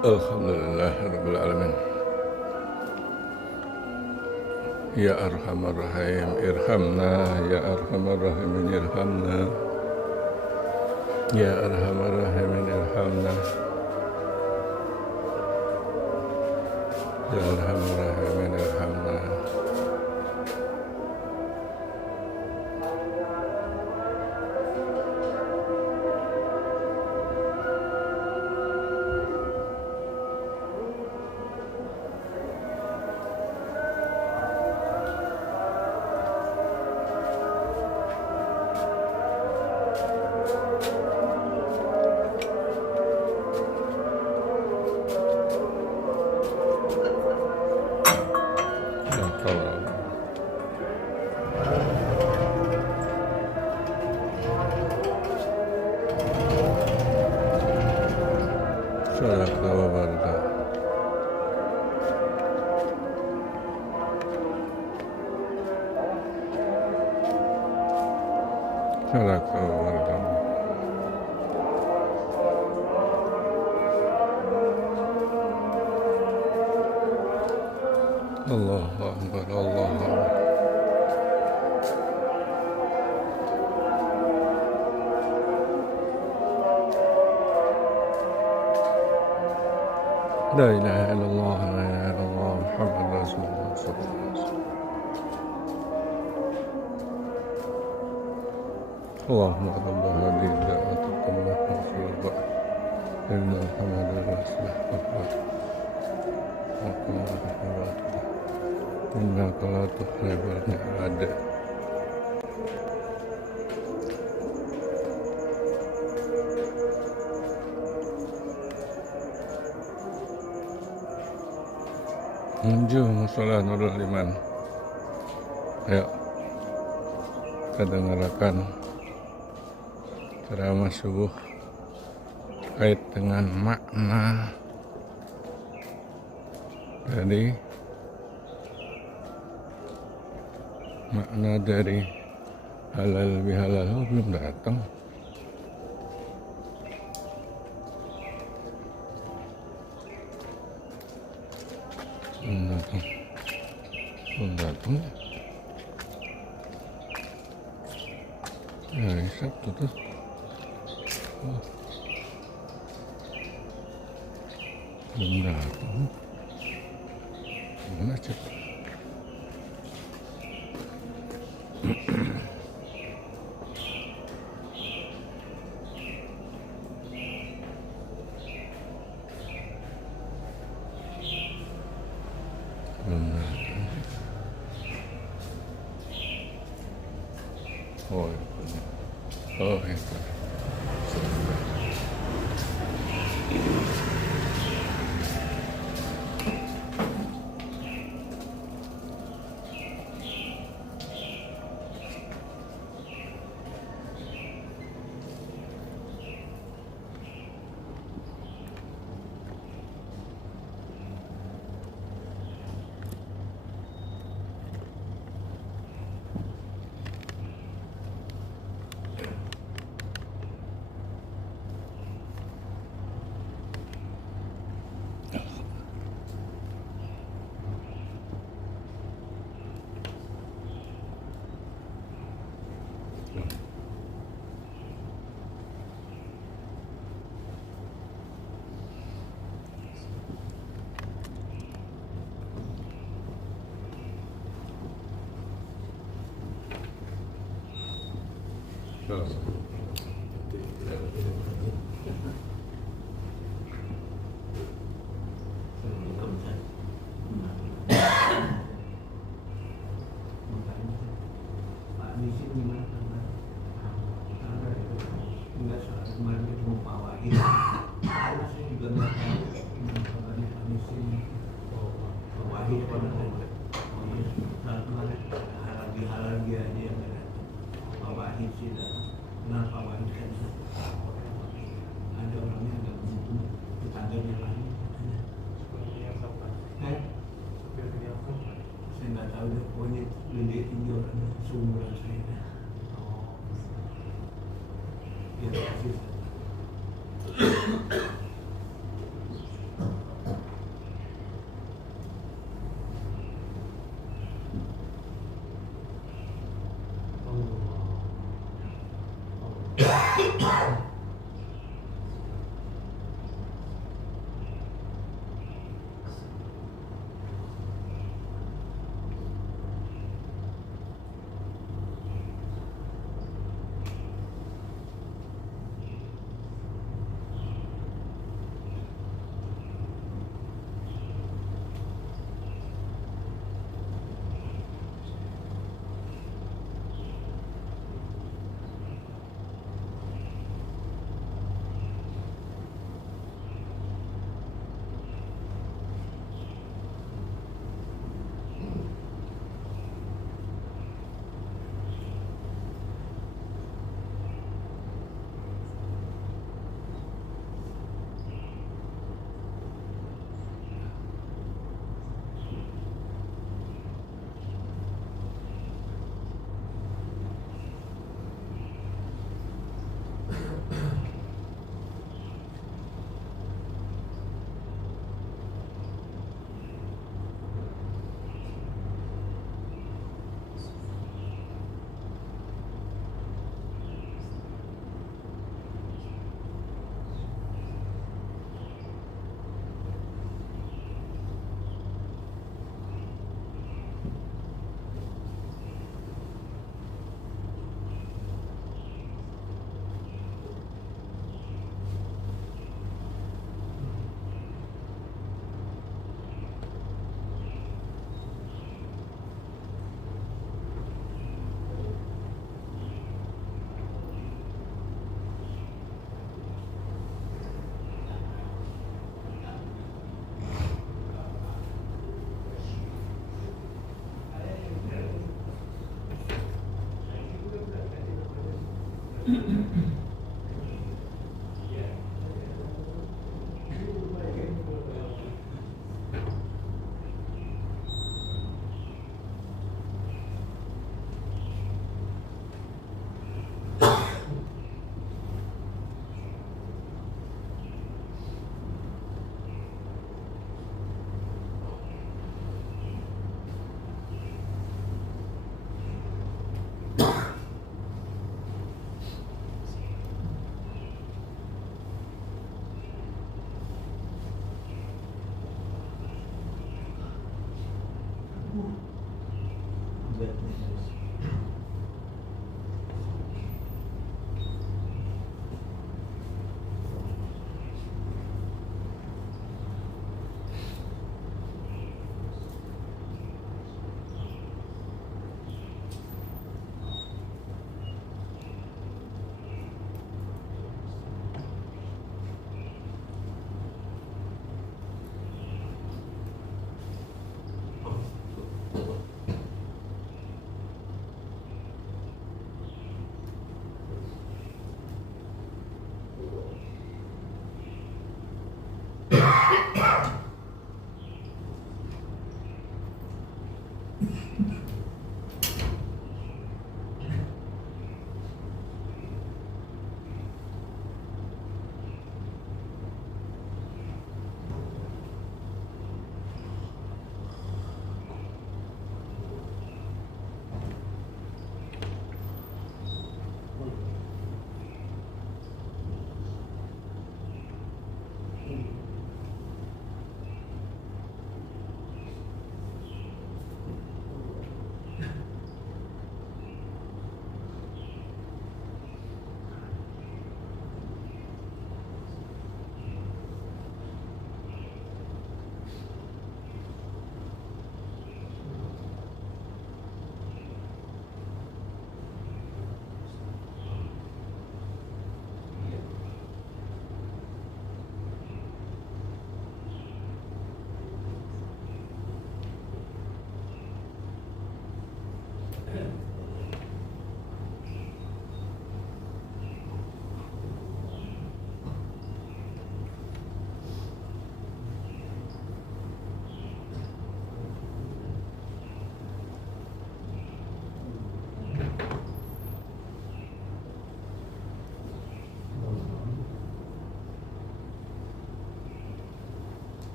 Alhamdulillahirabbil alamin. Ya arhamar rahim irhamna, ya arhamar rahimin irhamna, ya arhamar rahimin irhamna, ya arhamar rahimin irhamna. صدق الله. الله أكبر الله أكبر. لا إله إلا الله لا إله إلا الله محمد رسول الله صلى الله عليه وسلم. اللهم رب هذه الدعوة التامة والصلاة إن الحمد لله والصلاة إنك لا تخلف الميعاد. Menuju musola Nurul Iman. Ayo kita dengarkan ceramah subuh terkait dengan makna dari halal bihalal. Belum datang. Belum datang. Ya, Sabtu tuh. Belum datang. Mana cek? Belum datang. Oh, ya. Oh, ya.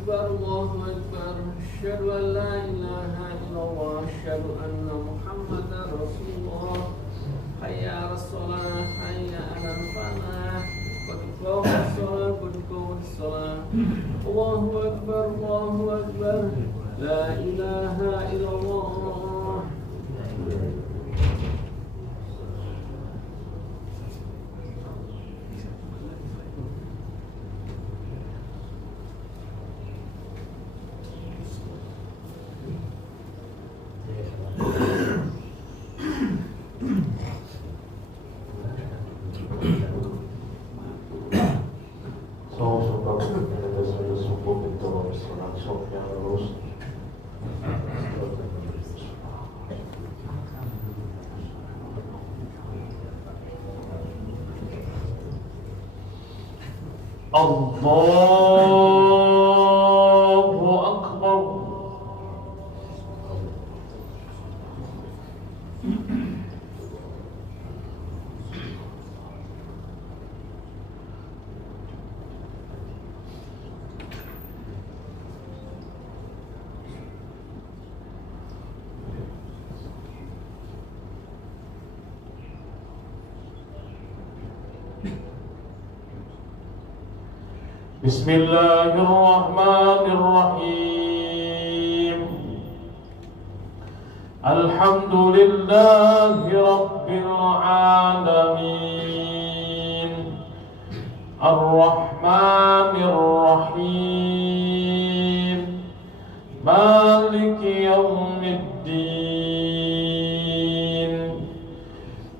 أكبر الله أكبر أشهد أن لا إله إلا الله أشهد أن محمدا رسول الله حي على الصلاة حي على الفلاح قد قامت الصلاة قد قامت الصلاة الله أكبر الله أكبر لا إله إلا الله. Allahu Akbar. Bismillahirrahmanirrahim. Alhamdulillahi Rabbil alamin. Ar-Rahmanir-Rahim. Maliki yawmiddin.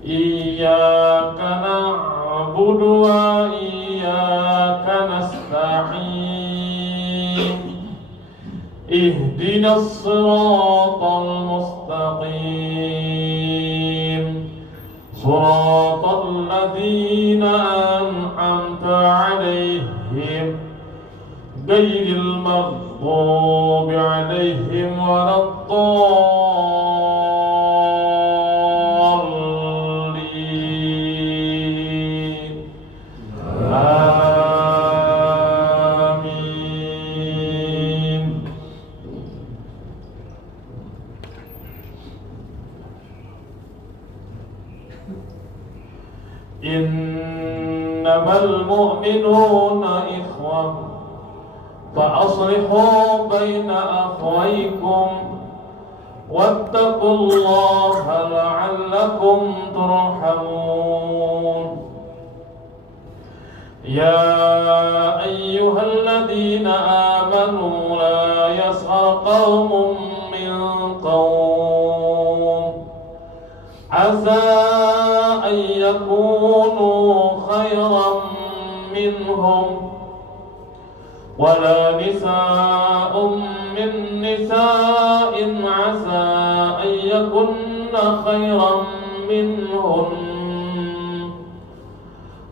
Iyyaka na'budu wa iyyaka nasta'in. Ihdinas siratal mustaqim. Siratal ladzina an'amta 'alaihim ghairil maghdubi 'alaihim waladdallin. Amin. Innamal mu'minuna ikhwah فأصلحوا بين أخويكم واتقوا الله لعلكم ترحمون. يا أيها الذين آمنوا لا يسخر قوم من قوم عسى أن يكونوا خيرا منهم ولا نساء من نساء عسى أن يكن خيرا منهن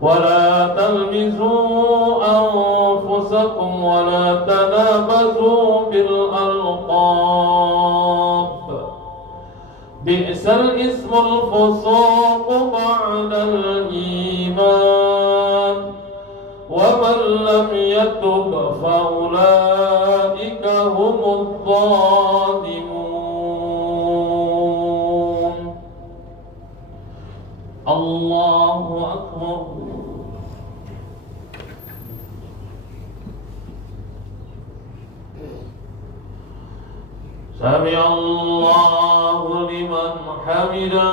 ولا تلمزوا أنفسكم ولا تنابزوا بالألقاب بئس الاسم الفسوق بعد الإيمان ومن لم يتب فأولئك هم الظالمون. الله أكبر. سمع الله لمن حمده.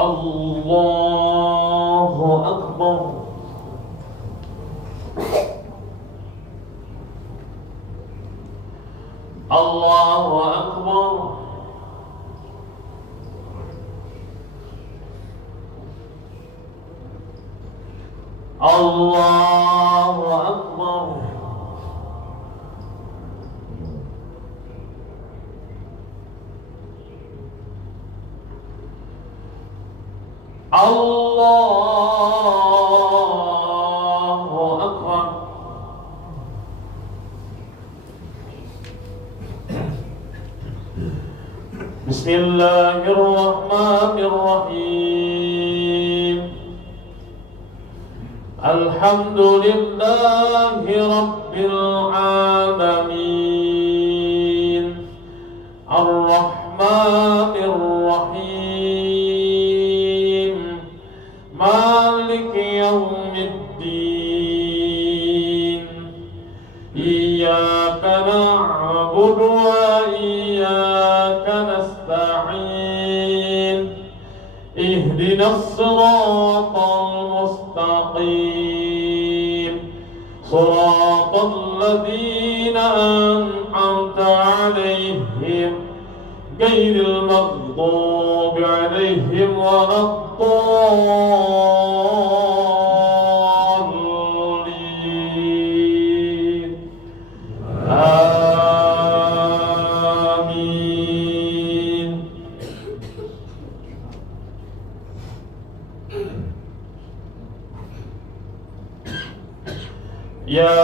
الله أكبر. الله أكبر. الله أكبر. الله أكبر. بسم الله الرحمن الرحيم. Alhamdulillahi Rabbil Alamin Ar-Rahmanir Rahim Maliki Yawmiddin Iyyaka na'budu wa iyyaka nasta'in Ihdinas siratal mustaqim Siratal ladzina an'amta 'alaihim ghairil maghdubi 'alaihim waladdallin Amin. Ya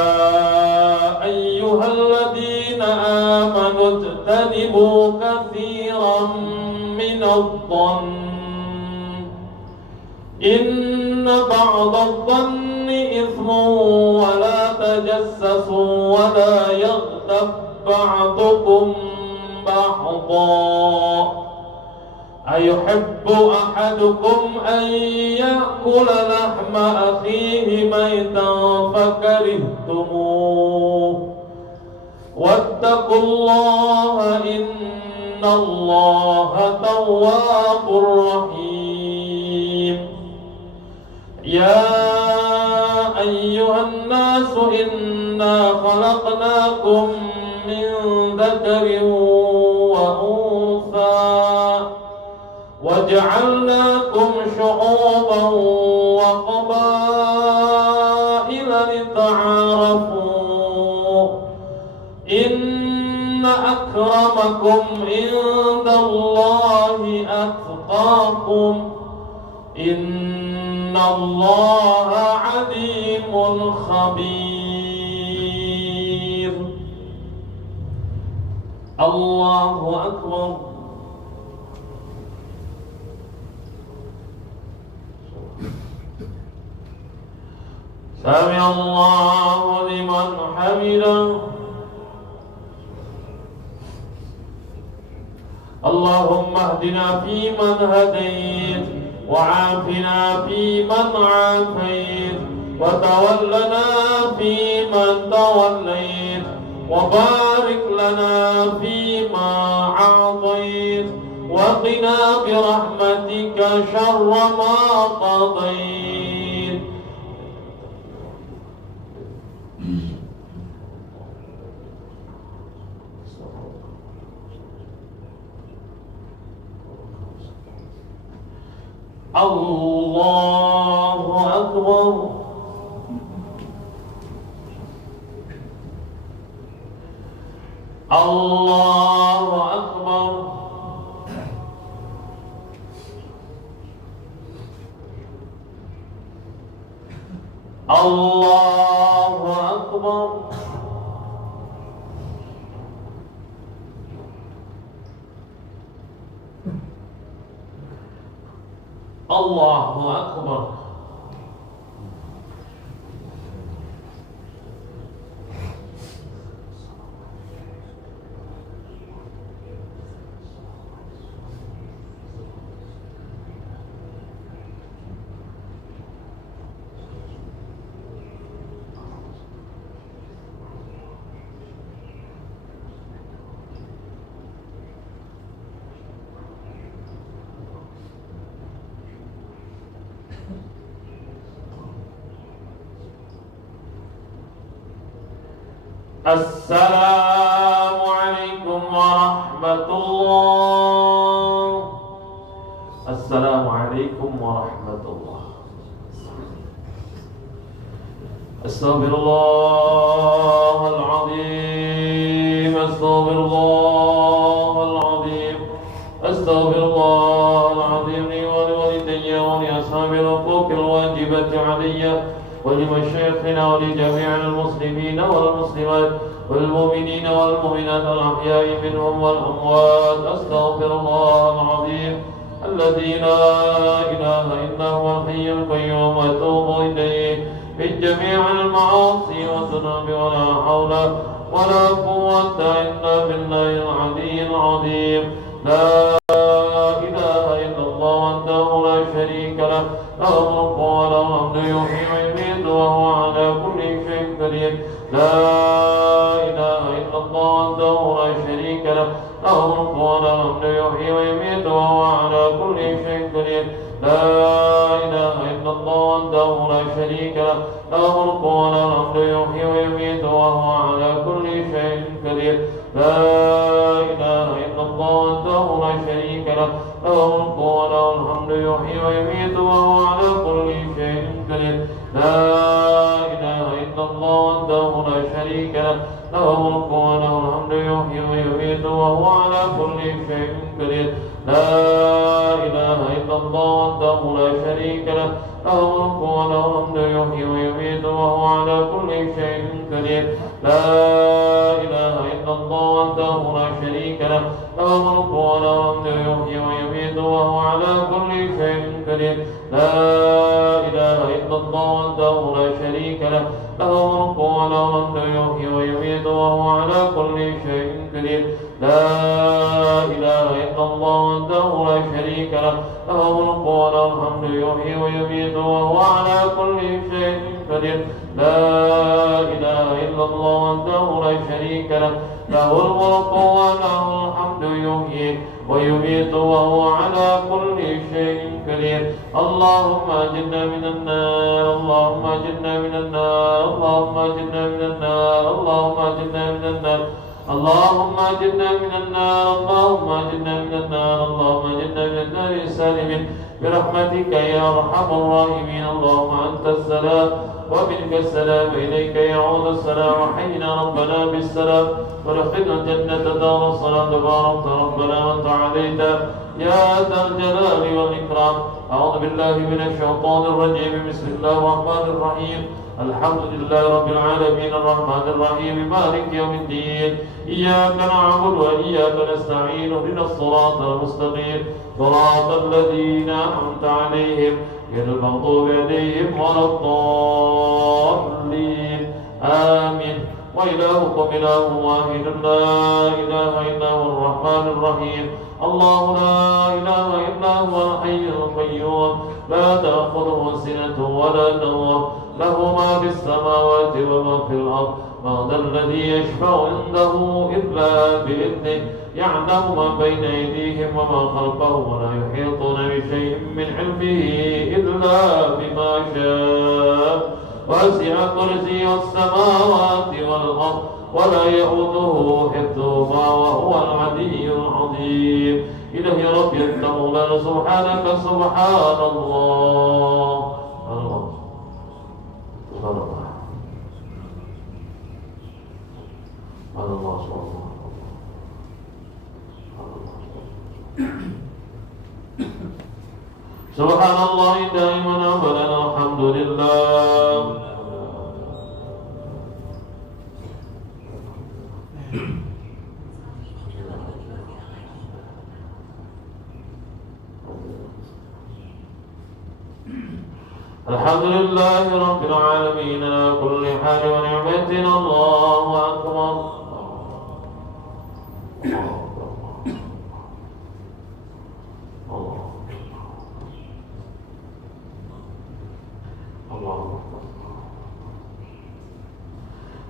ayyuhalladzina amanu ijtanibu katsiran minadh-dhann inna ba'dadh-dhanni ithmun wa la tajassasu wa la yaghtab ba'dukum ba'dhan ayuhibbu ahadukum an ya'kula lahma akhihi maytan fakarihtumuh wattaqullaha innallaha tawwabur rahim ya ayyuhan nasu inna khalaqnakum min dhakarin wa untha وجعلناكم شعوبا وقبائل لتعارفوا إن أكرمكم عند الله أتقاكم إن الله عليم خبير الله أكبر سمع الله لمن حمده اللهم اهدنا فيمن هديت وعافنا فيمن عافيت وتولنا فيمن توليت وبارك لنا فيما أعطيت وقنا برحمتك شر ما قضيت الله أكبر الله أكبر الله أكبر الله أكبر السلام عليكم ورحمة الله السلام عليكم ورحمة الله أستغفر الله العظيم أستغفر الله العظيم أستغفر الله العظيم لي ولوالدي ولأصحاب الحقوق الواجبة علي ولمشايخنا ولجميع المسلمين والمسلمات والمؤمنين والمؤمنات الأحياء منهم والأموات أستغفر الله العظيم الذي لا إله إلا هو الحي القيوم وأتوب إليه من جميع المعاصي والذنوب ولا حول ولا قوة إلا بالله العلي العظيم. لا إله إلا الله وحده لا شريك له، له الملك وله الحمد يحيي ويميت وهو على كل شيء قدير. لا إله إلا الله وحده لا شريك له، له الملك وله الحمد يحيي ويميت وهو على كل شيء قدير. لا إله إلا الله وحده لا شريك له، له الملك وله الحمد يحيي ويميت وهو على كل شيء قدير. لا إله إلا الله وحده لا شريك له، له الملك وله الحمد يحيي ويميت وهو على كل شيء قدير. لا إله إلا الله وحده لا شريك له، له الملك وله الحمد يحيي ويميت وهو على كل شيء قدير. لا إله إلا الله وحده لا شريك له، له الملك وله الحمد يحيي ويميت وهو على كل شيء قدير. لا إله إلا الله وحده لا شريك له، له الملك وله الحمد يحيي ويميت وهو على كل شيء قدير. لا إله إلا الله وحده لا شريك له، له الملك وله الحمد يحيي ويميت وهو على كل شيء قدير. لا إله إلا الله وحده لا شريك له، له الملك وله الحمد يحيي ويميت وهو على كل شيء قدير. لا إله إلا الله وحده لا شريك له، له الملك وله الحمد يحيي ويميت وهو على كل شيء قدير. اللهم أجرنا من النار، اللهم أجرنا من النار، اللهم أجرنا من النار، اللهم أجرنا من النار، اللهم أجرنا من النار، اللهم أجرنا من النار، اللهم أجرنا من النار سالمين برحمتك يا أرحم الراحمين. اللهم أنت السلام ومنك السلام، إليك يعود السلام. وحينا ربنا بالسلام ودخلنا الجنة دار الصلاة. تبارك ربنا وتعاليت يا ذا الجلال والإكرام. أعوذ بالله من الشيطان الرجيم. بسم الله الرحمن الرحيم. الحمد لله رب العالمين الرحمن الرحيم مالك يوم الدين. إياك نعبد وإياك نستعين. اهدنا الصراط المستقيم صراط الذين أنعمت عليهم غير المغضوب عليهم ولا الضالين. آمين. وإلهكم إله واحد لا إله إلا هو الرحمن الرحيم. الله لا إله إلا هو الحي القيوم لا تأخذه سنة ولا نوم، له ما في السماوات وما في الأرض. ما ذا الذي يشفع عنده إلا بإذنه، يعلم ما بين أيديهم وما خلفهم ولا يحيطون بشيء من علمه إلا بما شاء. وسع كرسيه السماوات والأرض ولا يؤوده حفظهما وهو العلي العظيم. إلهي ربي أنت مولانا سبحانك سبحان الله. سبحان الله سبحان الله سبحان الله. سبحان الله دائما أبدا الحمد لله. الحمد لله رب العالمين على كل حال ونعمة. الله أكبر.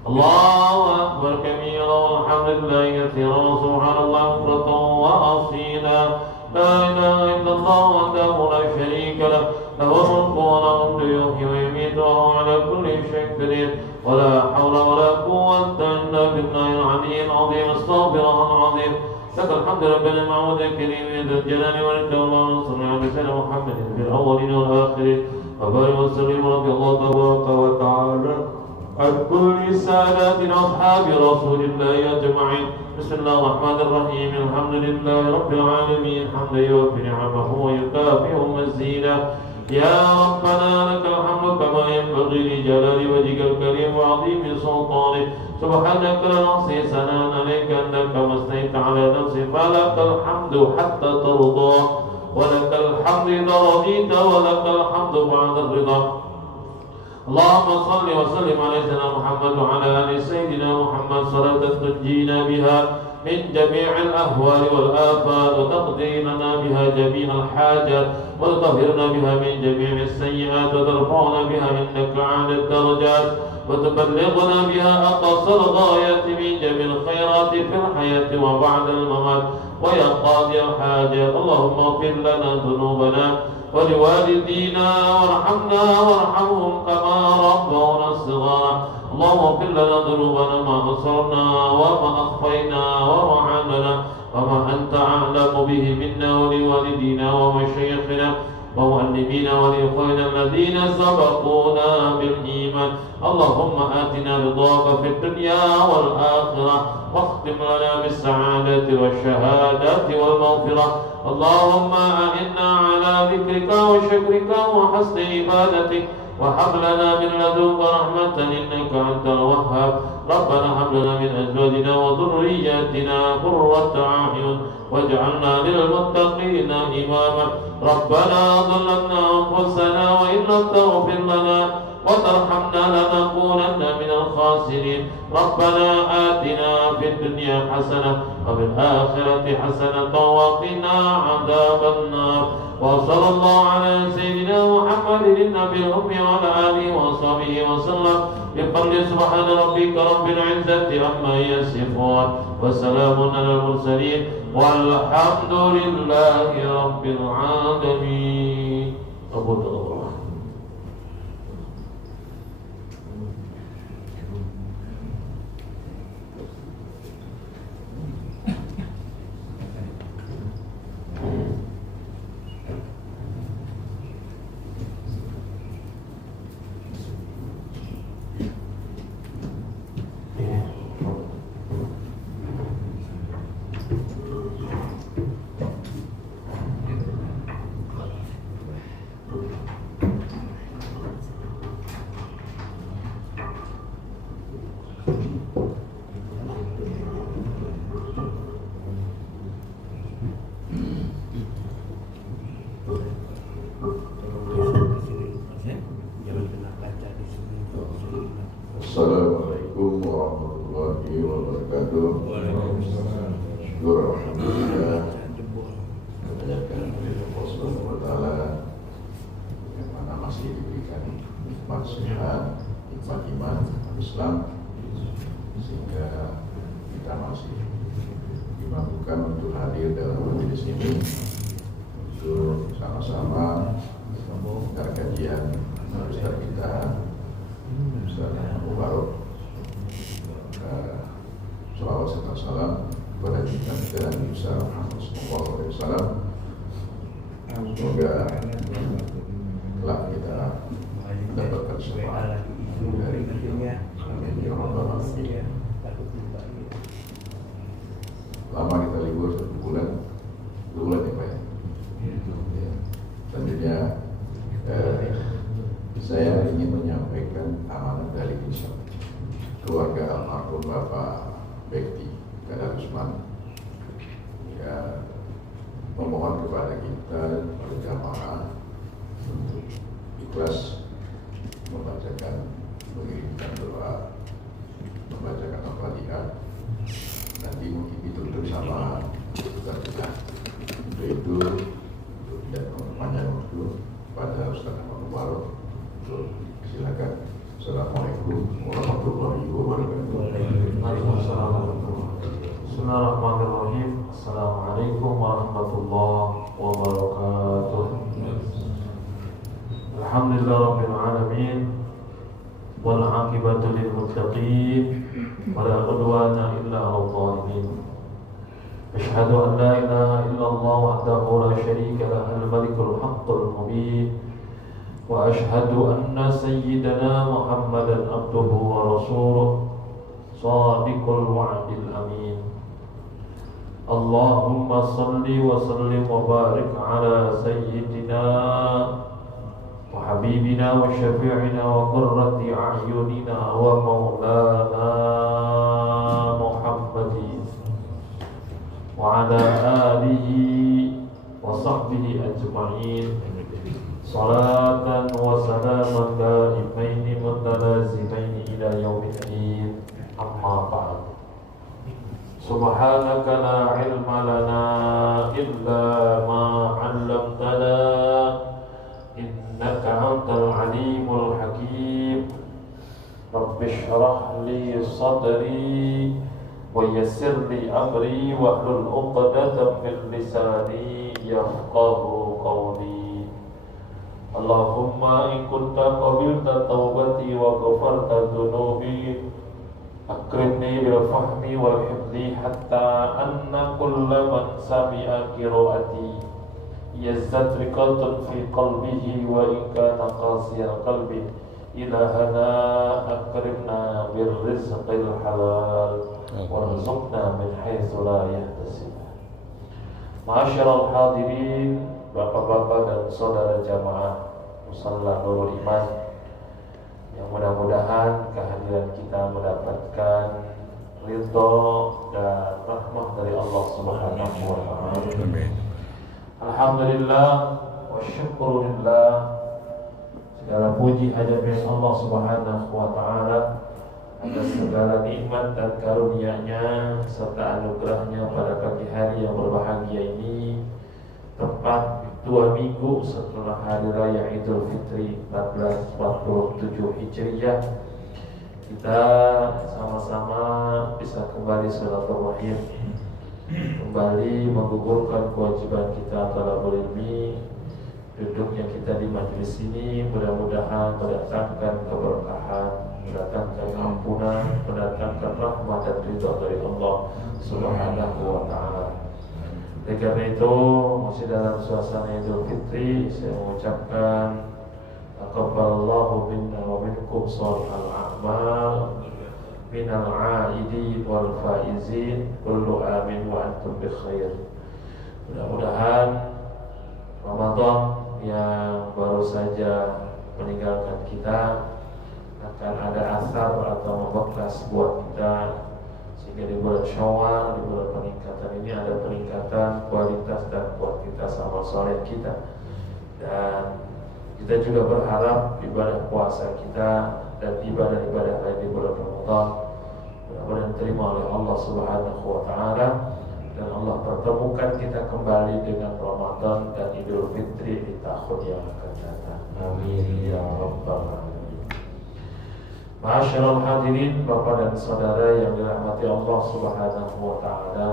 الله أكبر كبيرا والحمد لله كثيرا سبحان الله بكرة وأصيلا. لا إله إلا الله وحده لا شريك له، له الملك وله الحمد يحيي ويميت وهو على كل شيء قدير. ولا حول ولا قوة إلا بالله العلي العظيم. استغفر الله العظيم. لك الحمد ربنا المعبود الكريم ذا الجلال والإكرام. اللهم صل على سيدنا محمد في الأولين والآخرين وبارك وسلم رضي الله تبارك وتعالى عن كل ساداتنا أصحاب رسول الله أجمعين. بسم الله الرحمن الرحيم. الحمد لله رب العالمين حمدا يوفي نعمه ويكافئ مزيدا. يا ربنا لك الحمد كما ينبغي لجلال وجهك الكريم وعظيم سلطانك. سبحانك لا نحصي ثناء عليك أنك كما أثنيت على نفسك. فلك الحمد حتى ترضى، ولك الحمد إذا رضيت، ولك الحمد بعد الرضا. اللهم صل وسلم على سيدنا محمد وعلى آل سيدنا محمد صلاة تنجينا بها من جميع الأهوال والآفات وتقضي لنا بها جميع الحاجات وتطهرنا بها من جميع السيئات وترفعنا بها عندك أعلى الدرجات وتبلغنا بها أقصى الغايات من جميع الخيرات في الحياة وبعد الممات ويا قاضي الحاجات. اللهم اغفر لنا ذنوبنا ولوالدينا وارحمنا وارحمهم كما ربونا صغارا. اللهم اغفر لنا ذنوبنا ما أسررنا وما أخفينا وما أعلنا وما أنت أعلم به منا ولوالدينا ومشايخنا ومعلمينا ولإخواننا الذين سبقونا بالإيمان. اللهم آتنا رضاك في الدنيا والآخرة واختم لنا بالسعادة والشهادة والمغفرة. اللهم أعنا على ذكرك وشكرك وحسن عبادتك وهب لنا من لدنك رحمة إنك أنت الوهاب. ربنا هب لنا من أزواجنا وذرياتنا قرة أعين واجعلنا للمتقين إماما. ربنا ظلمنا أنفسنا وإن لم تغفر لنا وترحمنا لنكونن من الخاسرين. ربنا آتنا في الدنيا حسنة وفي الآخرة حسنة وقنا عذاب النار. وصلى الله على سيدنا محمد النبي الأمي وعلى آله وصحبه وسلم بفضل سبحان ربك رب العزة عما يصفون وسلام على المرسلين والحمد لله رب العالمين. أبو الله. Assalamualaikum warahmatullahi wabarakatuh. Syukur alhamdulillah kebanyakan dari Allah Subhanahu wa taala yang mana masih diberikan nikmat sehat, nikmat iman Islam sehingga kita masih dimampukan untuk hadir dalam majelis ini untuk sama-sama kajian Ustaz kita Ustaz Mubarak. Salawat serta salam kepada kita Nabi Muhammad SAW. Semoga telah kita mendapatkan syafaat dari Amin ya Rabbal Alamin. Lama kita libur 1 bulan, 2 bulan ya Pak ya. Tentunya saya ingin menyampaikan amanat dari keluarga almarhum Bapak Bekti Kadar Usman, ya, memohon kepada kita berjamaah untuk ikhlas membacakan, mengirimkan doa, membacakan Al-Fatihah. Nanti mungkin ditutup sama Ustaz kita. Untuk itu, untuk tidak memperpanjang waktu, pada Ustaz Mubarak, silakan. Assalamualaikum warahmatullahi wabarakatuh. Bismillahirrahmanirrahim. Assalamualaikum warahmatullahi wabarakatuh. Alhamdulillah rabbil alamin wal aqibatu lil muttaqin wa la udwana illa 'alal zalimin. Asyhadu an la ilaha illallah wahdahu la syarika lahu al-malikul haqqul mubin. وأشهد أن سيدنا محمدا عبده ورسوله صادق الوعد الأمين. اللهم صل وسلم وبارك على سيدنا وحبيبنا وشفيعنا وقرة أعيننا ومولانا محمد وعلى آله وصحبه أجمعين. صلاة وسلاما دائمين متلازمين إلى يوم الدين أما بعد سبحانك لا علم لنا إلا ما علمتنا إنك أنت العليم الحكيم رب اشرح لي صدري ويسر لي أمري واحلل عقدة من لساني يفقه قولي اللهم إن كنت قبلت توبتي وغفرت ذنوبي أكرمني بالفهم والحفظ حتى أن كل من سمع قراءتي يزداد رقة في قلبه وإن كان قاسي القلب إلهنا أكرمنا بالرزق الحلال وارزقنا من حيث لا يحتسب. Ma'asyiral hadirin, bapak-bapak dan saudara jamaah Musalla Nurul Iman, yang mudah-mudahan kehadiran kita mendapatkan ridho dan rahmah dari Allah Subhanahu wa taala. Amin. Alhamdulillah wa syukurillah, segala puji hanya milik Allah Subhanahu wa taala atas segala nikmat dan karunia-Nya serta anugerah-Nya pada pagi hari yang berbahagia ini, tepat 2 minggu setelah hari raya Idul Fitri 1447 Hijriah, kita sama-sama bisa kembali silaturahim, kembali menggugurkan kewajiban kita talabul ilmi. Duduknya kita di majelis ini mudah-mudahan mendatangkan keberkahan, mendatangkan ampunan, mendatangkan rahmat dan ridha dari Allah Subhanahu wa taala. Oleh karena itu, masih dalam suasana Idul Fitri, saya mengucapkan taqabbalallahu minna wa minkum shalihal a'mal minal 'aidin wal faizin kullu amin wa antum bi khair. Mudah-mudahan Ramadan yang baru saja meninggalkan kita akan ada asar atau membekas buat kita, sehingga di bulan Syawal, di bulan peningkatan ini ada peningkatan kualitas dan kuantitas amal soleh kita. Dan kita juga berharap ibadah puasa kita dan ibadah-ibadah lain di bulan Ramadan mudah-mudahan diterima oleh Allah Subhanahu wa taala, dan Allah pertemukan kita kembali dengan Ramadan dan Idul Fitri di tahun yang akan datang. Amin ya rabbal alamin. Ma'asyiral hadirin, bapak dan saudara yang dirahmati Allah Subhanahu wa taala,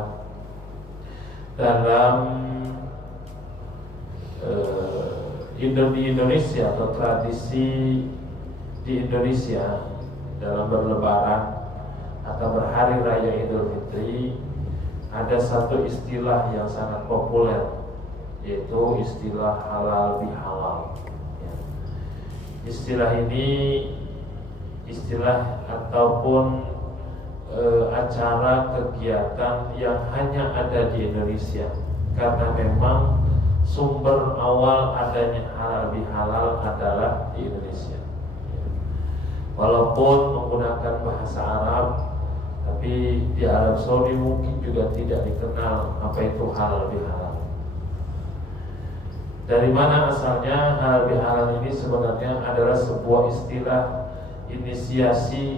dalam di Indonesia atau tradisi di Indonesia dalam berlebaran atau berhari raya Idul Fitri, ada satu istilah yang sangat populer, yaitu istilah halal bihalal. Istilah ini istilah ataupun acara kegiatan yang hanya ada di Indonesia, karena memang sumber awal adanya halal bihalal adalah di Indonesia. Walaupun menggunakan bahasa Arab, tapi di Arab Saudi mungkin juga tidak dikenal apa itu halal bihalal. Dari mana asalnya halal bihalal ini? Sebenarnya adalah sebuah istilah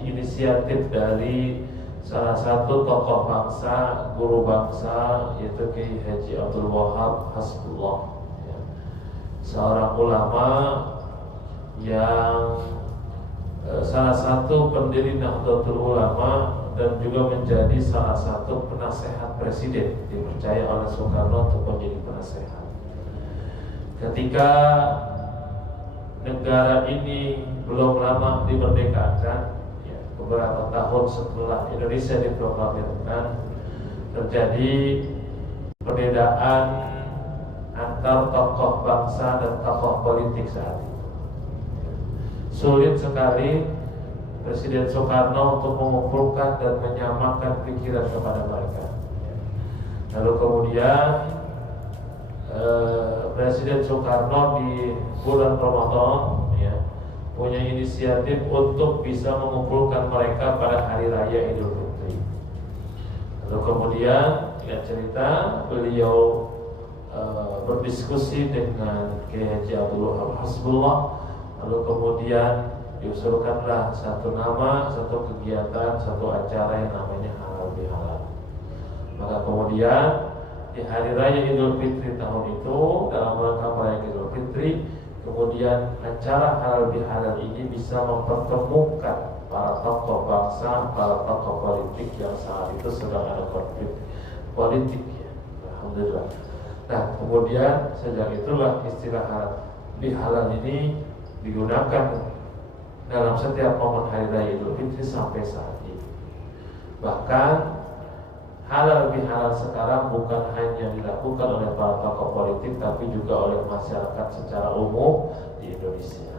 inisiatif dari salah satu tokoh bangsa, guru bangsa, yaitu Kiai Haji Abdul Wahab Hasbullah, seorang ulama yang salah satu pendiri Nahdlatul Ulama dan juga menjadi salah satu penasehat presiden, dipercaya oleh Soekarno untuk menjadi penasehat. Ketika negara ini belum lama dimerdekakan, beberapa tahun setelah Indonesia diproklamirkan, terjadi perbedaan antar tokoh bangsa dan tokoh politik saat itu. Sulit sekali Presiden Soekarno untuk mengumpulkan dan menyamakan pikiran kepada mereka. Lalu kemudian Presiden Soekarno di bulan Ramadan punya inisiatif untuk bisa mengumpulkan mereka pada hari raya Idul Fitri. Lalu kemudian cerita beliau berdiskusi dengan Kiai Haji Abdul Wahab Hasbullah, lalu kemudian diusulkanlah satu nama, satu kegiatan, satu acara yang namanya halal bihalal. Maka kemudian di hari raya Idul Fitri tahun itu, dalam rangka merayakan Idul Fitri, kemudian acara halal bihalal ini bisa mempertemukan para tokoh bangsa, para tokoh politik yang saat itu sedang ada konflik politik, ya. Alhamdulillah. Nah, kemudian sejak itulah istilah halal bihalal ini digunakan dalam setiap momen hari raya Idul Fitri sampai saat ini. Bahkan halal bihalal sekarang bukan hanya dilakukan oleh para tokoh politik, tapi juga oleh masyarakat secara umum di Indonesia.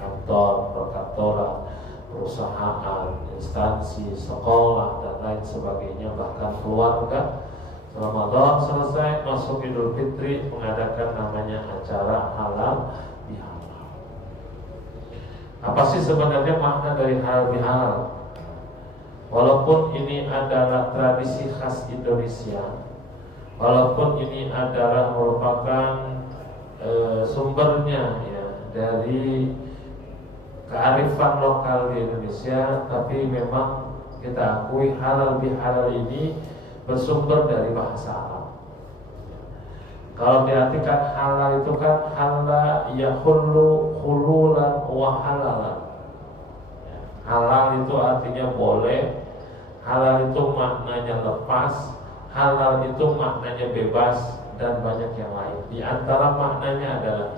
Kantor, perkantoran, perusahaan, instansi, sekolah, dan lain sebagainya, bahkan keluarga. Ramadan selesai, masuk Idul Fitri, mengadakan namanya acara halal bihalal. Apa sih sebenarnya makna dari halal bihalal? Walaupun ini adalah tradisi khas Indonesia, walaupun ini adalah merupakan sumbernya ya dari kearifan lokal di Indonesia, tapi memang kita akui halal bihalal ini bersumber dari bahasa Arab. Kalau diartikan halal itu kan halal yahullu hululan wa halalan. Halal itu artinya boleh, halal itu maknanya lepas, halal itu maknanya bebas, dan banyak yang lain. Di antara maknanya adalah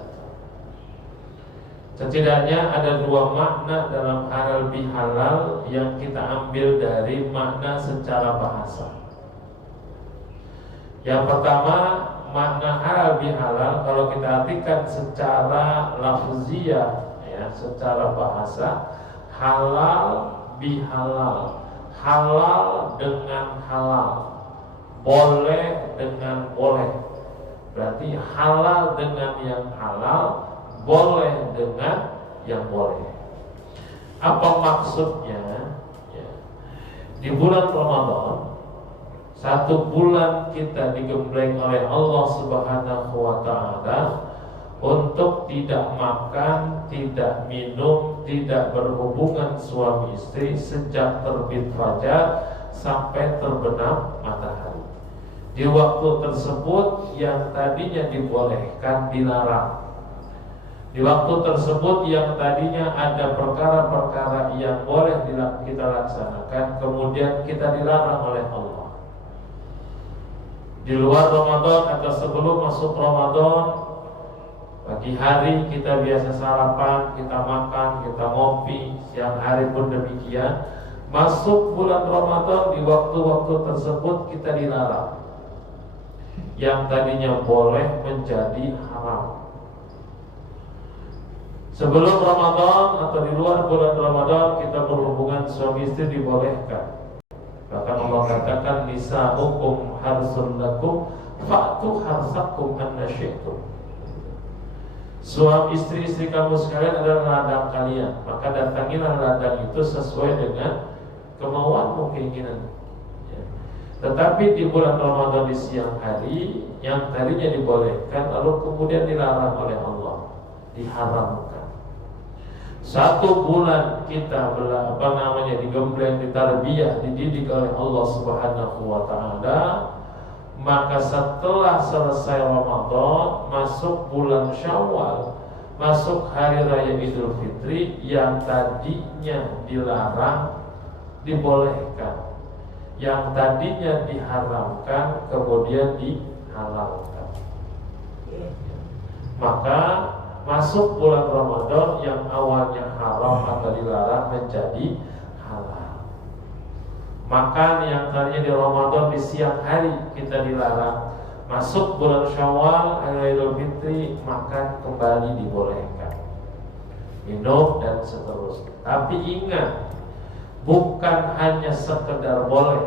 setidaknya ada dua makna dalam halal bihalal yang kita ambil dari makna secara bahasa. Yang pertama, makna halal bihalal kalau kita artikan secara lafziyah, ya, secara bahasa, halal bihalal, halal dengan halal, boleh dengan boleh. Berarti halal dengan yang halal, boleh dengan yang boleh. Apa maksudnya? Ya. Di bulan Ramadan, satu bulan kita digembleng oleh Allah Subhanahu wa Ta'ala untuk tidak makan, tidak minum, tidak berhubungan suami istri sejak terbit fajar sampai terbenam matahari. Di waktu tersebut yang tadinya dibolehkan dilarang. Di waktu tersebut yang tadinya ada perkara-perkara yang boleh kita laksanakan, kemudian kita dilarang oleh Allah. Di luar Ramadan atau sebelum masuk Ramadan, pagi hari kita biasa sarapan, kita makan, kita ngopi, siang hari pun demikian. Masuk bulan Ramadan, di waktu-waktu tersebut kita dilarang. Yang tadinya boleh menjadi haram. Sebelum Ramadan atau di luar bulan Ramadan, kita berhubungan suami istri dibolehkan. Bahkan Allah katakan, nisa'ukum harsun lakum fa'tu harsakum anna syi'tum. Suami istri kamu sekalian adalah ladang kalian, maka datangilah ladang itu sesuai dengan kemauanmu, keinginan. Ya. Tetapi di bulan Ramadan di siang hari, yang tadinya dibolehkan lalu kemudian dilarang oleh Allah, diharamkan. Satu bulan kita digembleng, ditarbiyah, dididik oleh Allah Subhanahu wa Ta'ala. Maka setelah selesai Ramadan, masuk bulan Syawal, masuk hari raya Idul Fitri, yang tadinya dilarang dibolehkan, yang tadinya diharamkan kemudian dihalalkan. Maka masuk bulan Ramadan yang awalnya haram atau dilarang menjadi halal. Makan yang tadinya di Ramadan di siang hari kita dilarang, masuk bulan Syawal, hari Idul Fitri, makan kembali dibolehkan. Minum dan seterusnya. Tapi ingat, bukan hanya sekedar boleh,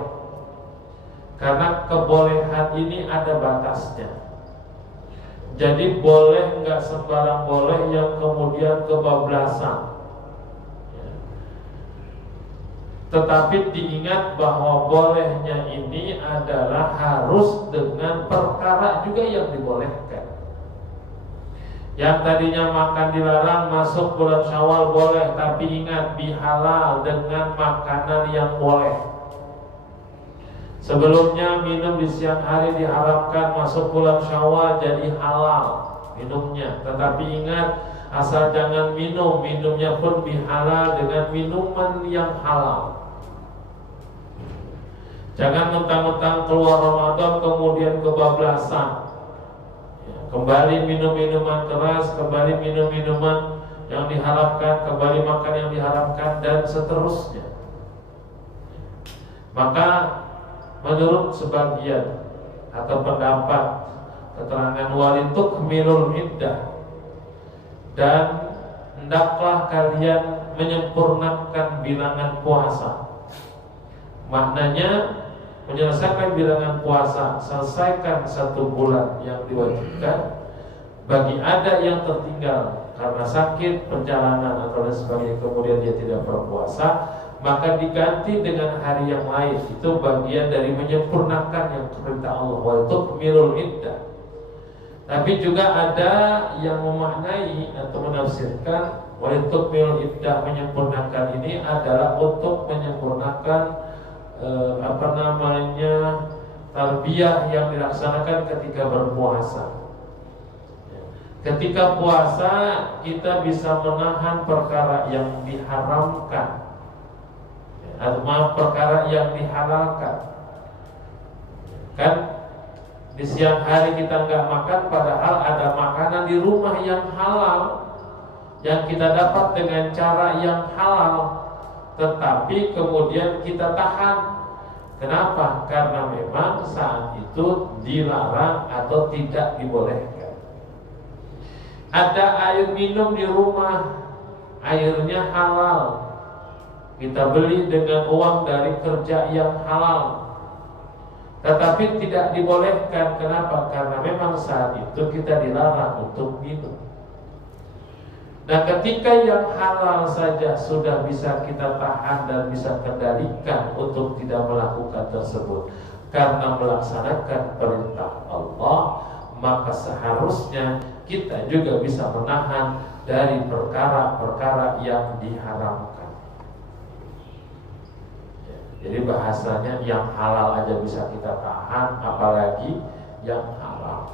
karena kebolehan ini ada batasnya. Jadi boleh nggak sembarang boleh yang kemudian kebablasan. Tetapi diingat bahwa bolehnya ini adalah harus dengan perkara juga yang dibolehkan. Yang tadinya makan dilarang masuk bulan Syawal boleh, tapi ingat bihalal dengan makanan yang boleh. Sebelumnya minum di siang hari diharapkan, masuk bulan Syawal jadi halal minumnya. Tetapi ingat, asal jangan minumnya pun bihalal dengan minuman yang halal. Jangan mentang-mentang keluar Ramadan kemudian kebablasan, kembali minum minuman keras, kembali minum minuman yang diharapkan, kembali makan yang diharapkan, dan seterusnya. Maka menurut sebagian atau pendapat keterangan walitukmilul iddah, dan hendaklah kalian menyempurnakan bilangan puasa. Maknanya menyelesaikan bilangan puasa, selesaikan 1 bulan yang diwajibkan. Bagi ada yang tertinggal karena sakit, perjalanan atau lain sebagainya, kemudian dia tidak berpuasa, maka diganti dengan hari yang lain. Itu bagian dari menyempurnakan yang perintah Allah, wa tukmilul iddah. Tapi juga ada yang memaknai atau menafsirkan wa tukmilul iddah, menyempurnakan ini adalah untuk menyempurnakan tarbiyah yang dilaksanakan ketika berpuasa. Ketika puasa kita bisa menahan perkara yang diharamkan, atau perkara yang dihalalkan. Kan di siang hari kita nggak makan, padahal ada makanan di rumah yang halal yang kita dapat dengan cara yang halal, tetapi kemudian kita tahan. Kenapa? Karena memang saat itu dilarang atau tidak dibolehkan. Ada air minum di rumah, airnya halal, kita beli dengan uang dari kerja yang halal, tetapi tidak dibolehkan. Kenapa? Karena memang saat itu kita dilarang untuk minum. Nah, ketika yang halal saja sudah bisa kita tahan dan bisa kendalikan untuk tidak melakukan tersebut karena melaksanakan perintah Allah, maka seharusnya kita juga bisa menahan dari perkara-perkara yang diharamkan. Jadi bahasanya yang halal aja bisa kita tahan, apalagi yang haram.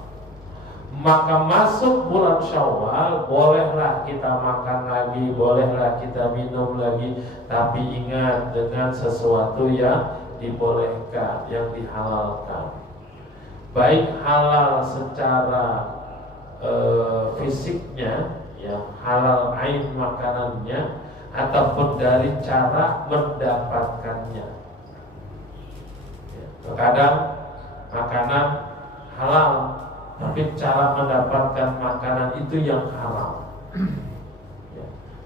Maka masuk bulan Syawal, bolehlah kita makan lagi, bolehlah kita minum lagi, tapi ingat dengan sesuatu yang dibolehkan, yang dihalalkan. Baik halal secara fisiknya, yang halal ain makanannya, ataupun dari cara mendapatkannya. Terkadang makanan halal, tapi cara mendapatkan makanan itu yang haram.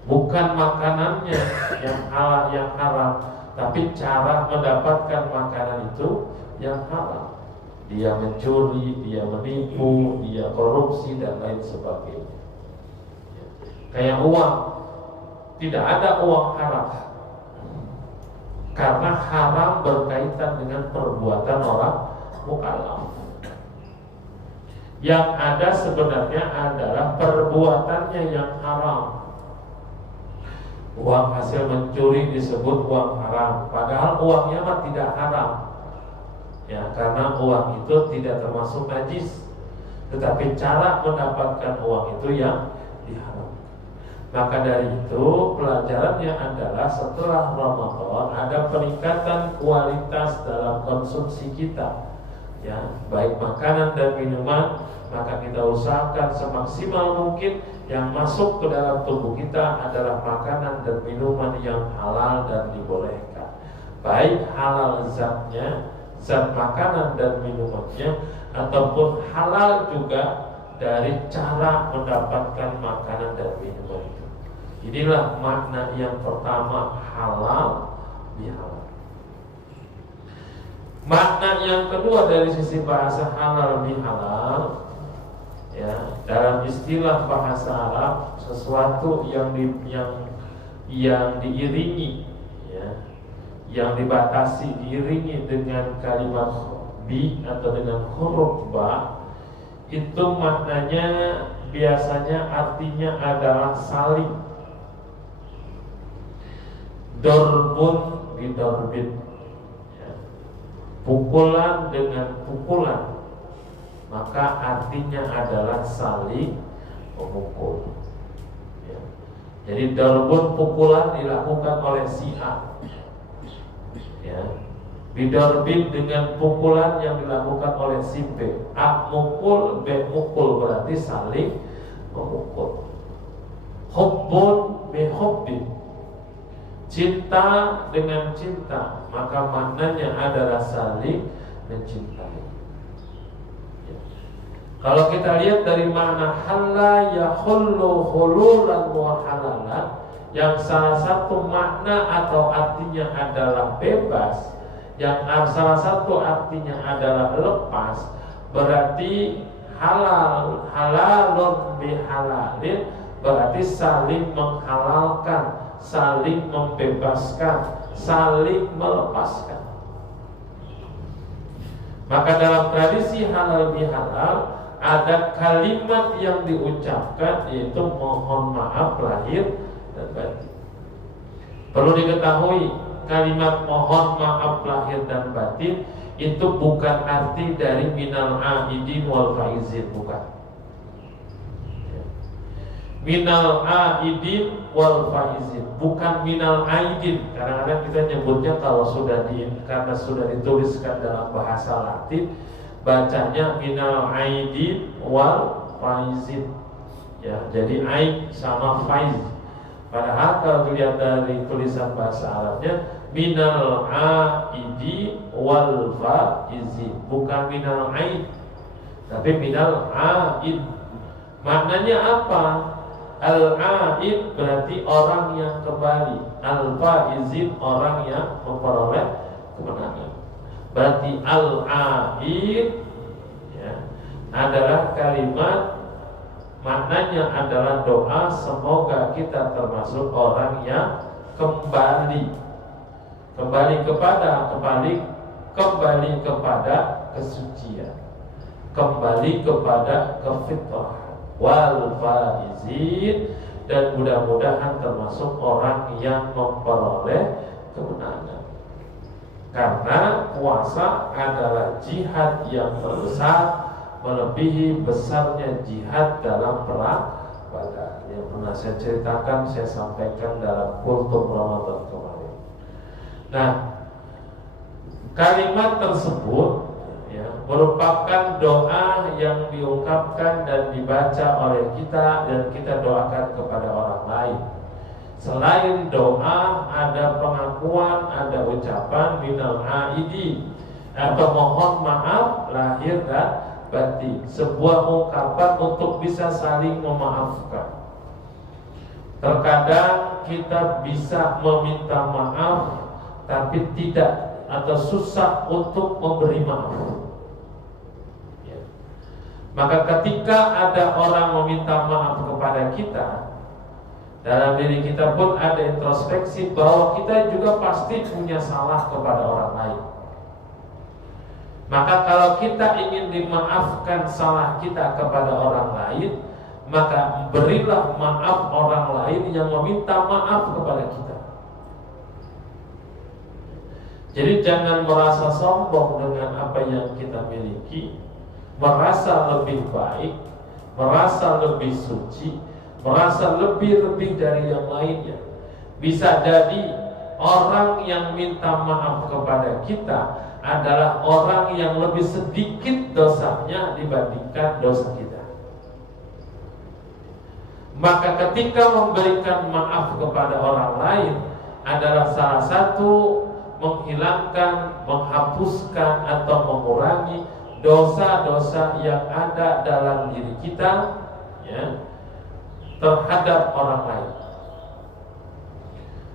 Bukan makanannya yang halal, yang haram, tapi cara mendapatkan makanan itu yang haram. Dia mencuri, dia menipu, dia korupsi dan lain sebagainya. Kayak uang, tidak ada uang haram, karena haram berkaitan dengan perbuatan orang mukallaf. Yang ada sebenarnya adalah perbuatannya yang haram. Uang hasil mencuri disebut uang haram, padahal uangnya mah tidak haram. Ya, karena uang itu tidak termasuk najis, tetapi cara mendapatkan uang itu yang diharamkan. Maka dari itu pelajarannya adalah setelah Ramadan ada peningkatan kualitas dalam konsumsi kita. Ya, baik makanan dan minuman, maka kita usahakan semaksimal mungkin yang masuk ke dalam tubuh kita adalah makanan dan minuman yang halal dan dibolehkan. Baik halal zatnya, zat makanan dan minumannya, ataupun halal juga dari cara mendapatkan makanan dan minuman itu. Inilah makna yang pertama, halal bihalal. Makna yang kedua dari sisi bahasa halal bihalal, ya, dalam istilah bahasa Arab, sesuatu yang diiringi, ya, yang dibatasi diiringi dengan kalimat bi atau dengan huruf ba, itu maknanya biasanya artinya adalah saling. Dorbun bidorbin, ya. Pukulan dengan pukulan, maka artinya adalah saling memukul, ya. Jadi dorbun pukulan dilakukan oleh si A, ya. Bidorbin dengan pukulan yang dilakukan oleh si B. A mukul, B mukul, berarti saling memukul. Hubbun bihubbin, cinta dengan cinta, maka maknanya adalah saling mencintai. Ya. Kalau kita lihat dari makna halla yahullu hululan wa halalan, yang salah satu makna atau artinya adalah bebas, yang salah satu artinya adalah lepas, berarti halal, halalun bihalalin, berarti saling menghalalkan, saling membebaskan, saling melepaskan. Maka dalam tradisi halal bihalal ada kalimat yang diucapkan, yaitu mohon maaf lahir dan batin. Perlu diketahui, kalimat mohon maaf lahir dan batin itu bukan arti dari minal aidin wal faizin, bukan. Minal aidin wal faizin, bukan minal aidin. Kadang-kadang kita nyebutnya kalau karena sudah dituliskan dalam bahasa Latin, bacanya minal aidin wal faizin, ya. Jadi aid sama faiz. Padahal kalau dilihat dari tulisan bahasa Arabnya, minal aidi wal faizin, bukan minal aid, tapi minal aid. Maknanya apa? Al-aid berarti orang yang kembali, al-faizin orang yang memperoleh kemenangan. Berarti al-aid, ya, adalah kalimat, maknanya adalah doa semoga kita termasuk orang yang kembali kepada kesucian, kembali kepada kefitrahan, wal faizin, dan mudah-mudahan termasuk orang yang memperoleh kemenangan. Karena puasa adalah jihad yang terbesar, melebihi besarnya jihad dalam perang Badar. Yang pernah saya ceritakan, saya sampaikan dalam kultum Ramadan kemarin. Nah, kalimat tersebut, ya, merupakan doa yang diungkapkan dan dibaca oleh kita dan kita doakan kepada orang lain. Selain doa, ada pengakuan, ada ucapan minal aidi atau mohon maaf lahir dan batin, sebuah ungkapan untuk bisa saling memaafkan. Terkadang kita bisa meminta maaf tapi tidak atau susah untuk memberi maaf. Maka ketika ada orang meminta maaf kepada kita, dalam diri kita pun ada introspeksi bahwa kita juga pasti punya salah kepada orang lain. Maka kalau kita ingin dimaafkan salah kita kepada orang lain, maka berilah maaf orang lain yang meminta maaf kepada kita. Jadi jangan merasa sombong dengan apa yang kita miliki, merasa lebih baik, merasa lebih suci, merasa lebih dari yang lainnya. Bisa jadi orang yang minta maaf kepada kita adalah orang yang lebih sedikit dosanya dibandingkan dosa kita. Maka ketika memberikan maaf kepada orang lain adalah salah satu menghilangkan, menghapuskan atau mengurangi dosa-dosa yang ada dalam diri kita, ya, terhadap orang lain.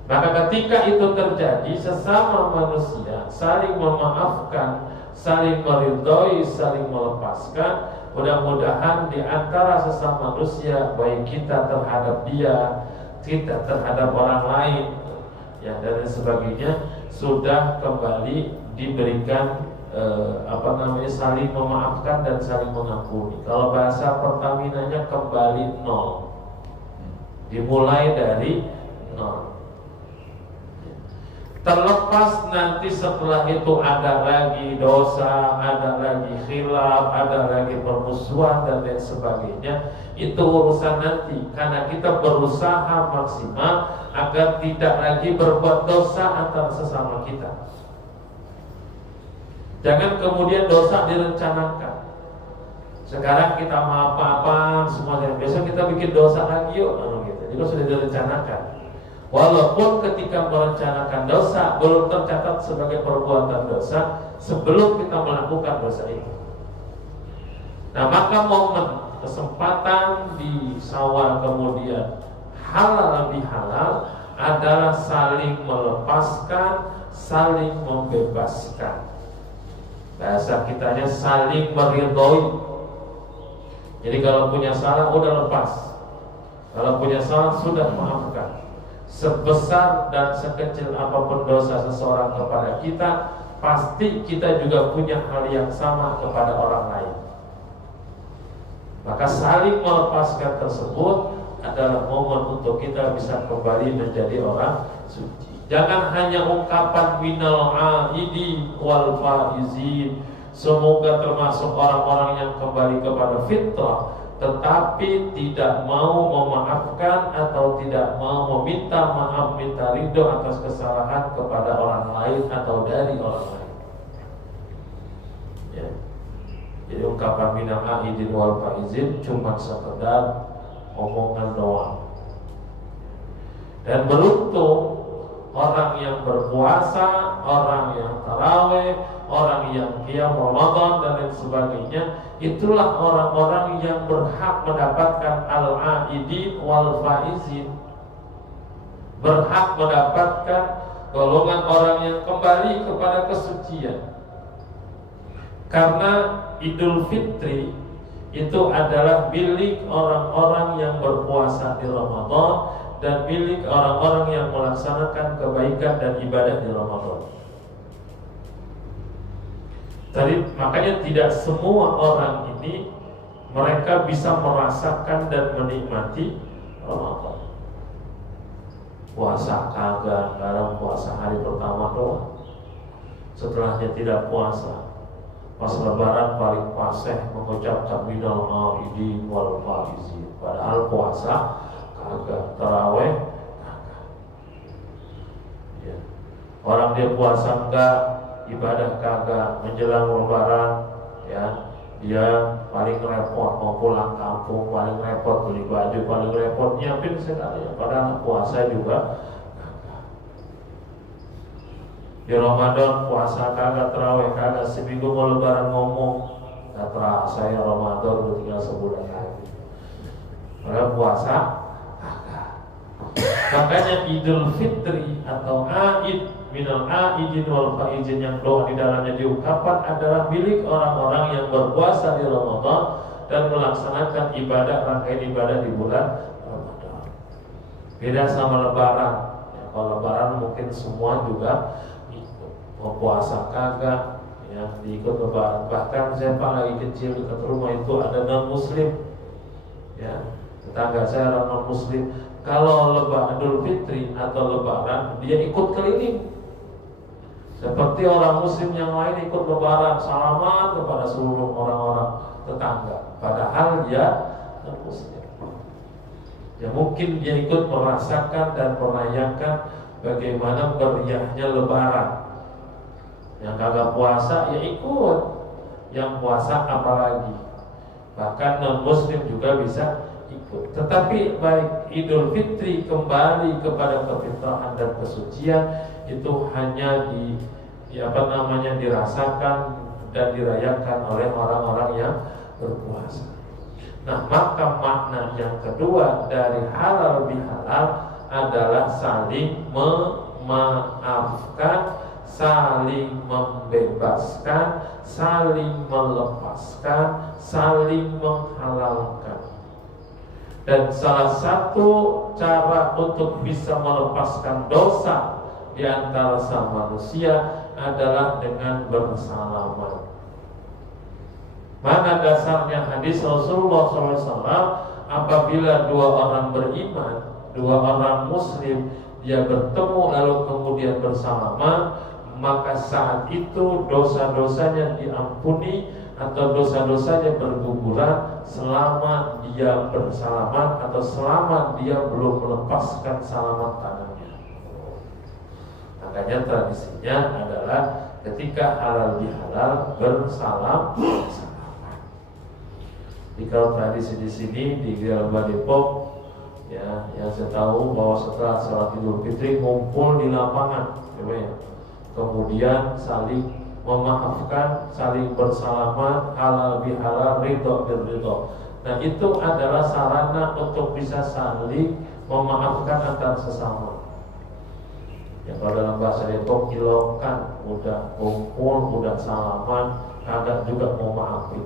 Maka ketika itu terjadi, sesama manusia saling memaafkan, saling meridhoi, saling melepaskan. Mudah-mudahan di antara sesama manusia, baik kita terhadap dia, kita terhadap orang lain, ya, dan sebagainya, sudah kembali diberikan saling memaafkan dan saling mengampuni. Kalau bahasa Pertaminanya kembali nol, dimulai dari nol. Terlepas nanti setelah itu ada lagi dosa, ada lagi khilaf, ada lagi permusuhan dan lain sebagainya, itu urusan nanti. Karena kita berusaha maksimal agar tidak lagi berbuat dosa antara sesama kita. Jangan kemudian dosa direncanakan. Sekarang kita maaf-maafan semuanya, besok kita bikin dosa lagi yuk, gitu. Itu sudah direncanakan. Walaupun ketika merencanakan dosa belum tercatat sebagai perbuatan dosa sebelum kita melakukan dosa itu. Nah, maka momen kesempatan di Syawal kemudian halal bihalal adalah saling melepaskan, saling membebaskan. Bahasa kitanya saling meridhoi. Jadi kalau punya salah udah lepas, kalau punya salah sudah maafkan. Sebesar dan sekecil apapun dosa seseorang kepada kita, pasti kita juga punya hal yang sama kepada orang lain. Maka saling melepaskan tersebut adalah momen untuk kita bisa kembali menjadi orang suci. Jangan hanya ungkapan minal aidi wal faizin, semoga termasuk orang-orang yang kembali kepada fitrah, tetapi tidak mau memaafkan atau tidak mau meminta maaf, minta ridho atas kesalahan kepada orang lain atau dari orang lain. Ya. Jadi ungkapan minal aidin wal faizin cuma sekedar omongan doang. Dan beruntung orang yang berpuasa, orang yang taraweh, orang yang qiyam Ramadan dan lain sebagainya, itulah orang-orang yang berhak mendapatkan al-aidin wal faizin, berhak mendapatkan golongan orang yang kembali kepada kesucian. Karena Idul Fitri itu adalah milik orang-orang yang berpuasa di Ramadan dan milik orang-orang yang melaksanakan kebaikan dan ibadah di Ramadan. Jadi makanya tidak semua orang ini mereka bisa merasakan dan menikmati Ramadan. Puasa kagak, dalam puasa hari pertama doang. Setelahnya tidak puasa. Pas Lebaran paling fasih mengucapkan minal aidin wal faizin. Padahal puasa kagak, taraweh kagak. Ya. Orang dia puasa enggak, ibadah kagak, menjelang Lebaran ya dia paling repot, mau pulang kampung paling repot, beli baju paling repot, nyiapin sekali. Padahal puasa juga kagak. Di Ramadan puasa kagak, taraweh kagak, seminggu mau Lebaran ngomong nggak terasa ya Ramadan udah tinggal sebulan lagi. Padahal puasa kagak. Makanya Idul Fitri atau Aid minal aidin wal faizin yang doa di dalamnya diungkapkan adalah milik orang-orang yang berpuasa di Ramadan dan melaksanakan ibadah, rangkaian ibadah di bulan Ramadan. Beda sama Lebaran. Ya, kalau Lebaran mungkin semua juga ikut. Mau puasa kagak, ya diikut Lebaran. Bahkan saya lagi kecil dekat rumah itu ada non Muslim, ya tetangga saya orang non Muslim. Kalau Lebaran Idul Fitri atau Lebaran dia ikut keliling. Seperti orang Muslim yang lain ikut Lebaran, salaman kepada seluruh orang-orang tetangga. Padahal dia non-Muslim. Ya mungkin dia ikut merasakan dan merayakan bagaimana meriahnya Lebaran. Yang kagak puasa ya ikut, yang puasa apalagi. Bahkan non-Muslim juga bisa ikut. Tetapi baik Idul Fitri kembali kepada kefitrahan dan kesucian itu hanya dirasakan dan dirayakan oleh orang-orang yang berpuasa. Nah, maka makna yang kedua dari halal bihalal adalah saling memaafkan, saling membebaskan, saling melepaskan, saling menghalalkan. Dan salah satu cara untuk bisa melepaskan dosa di di antara sama manusia adalah dengan bersalaman. Mana dasarnya hadis Rasulullah SAW? Apabila dua orang beriman, dua orang muslim, dia bertemu lalu kemudian bersalaman, maka saat itu dosa-dosanya diampuni atau dosa-dosanya berguguran selama dia bersalaman atau selama dia belum melepaskan salaman tangannya. Makanya tradisinya adalah ketika halal bihalal bersalam. Jadi kalau tradisi di sini di Gelba Depok, ya, yang saya tahu bahwa setelah sholat Idul Fitri ngumpul di lapangan, ya, kemudian saling memaafkan, saling bersalaman, halal bihalal, ridho birridho. Nah itu adalah sarana untuk bisa saling memaafkan antar sesama. Ya kalau dalam bahasa Depok ilongkan, udah kumpul, udah salaman, kadang juga mau maafin.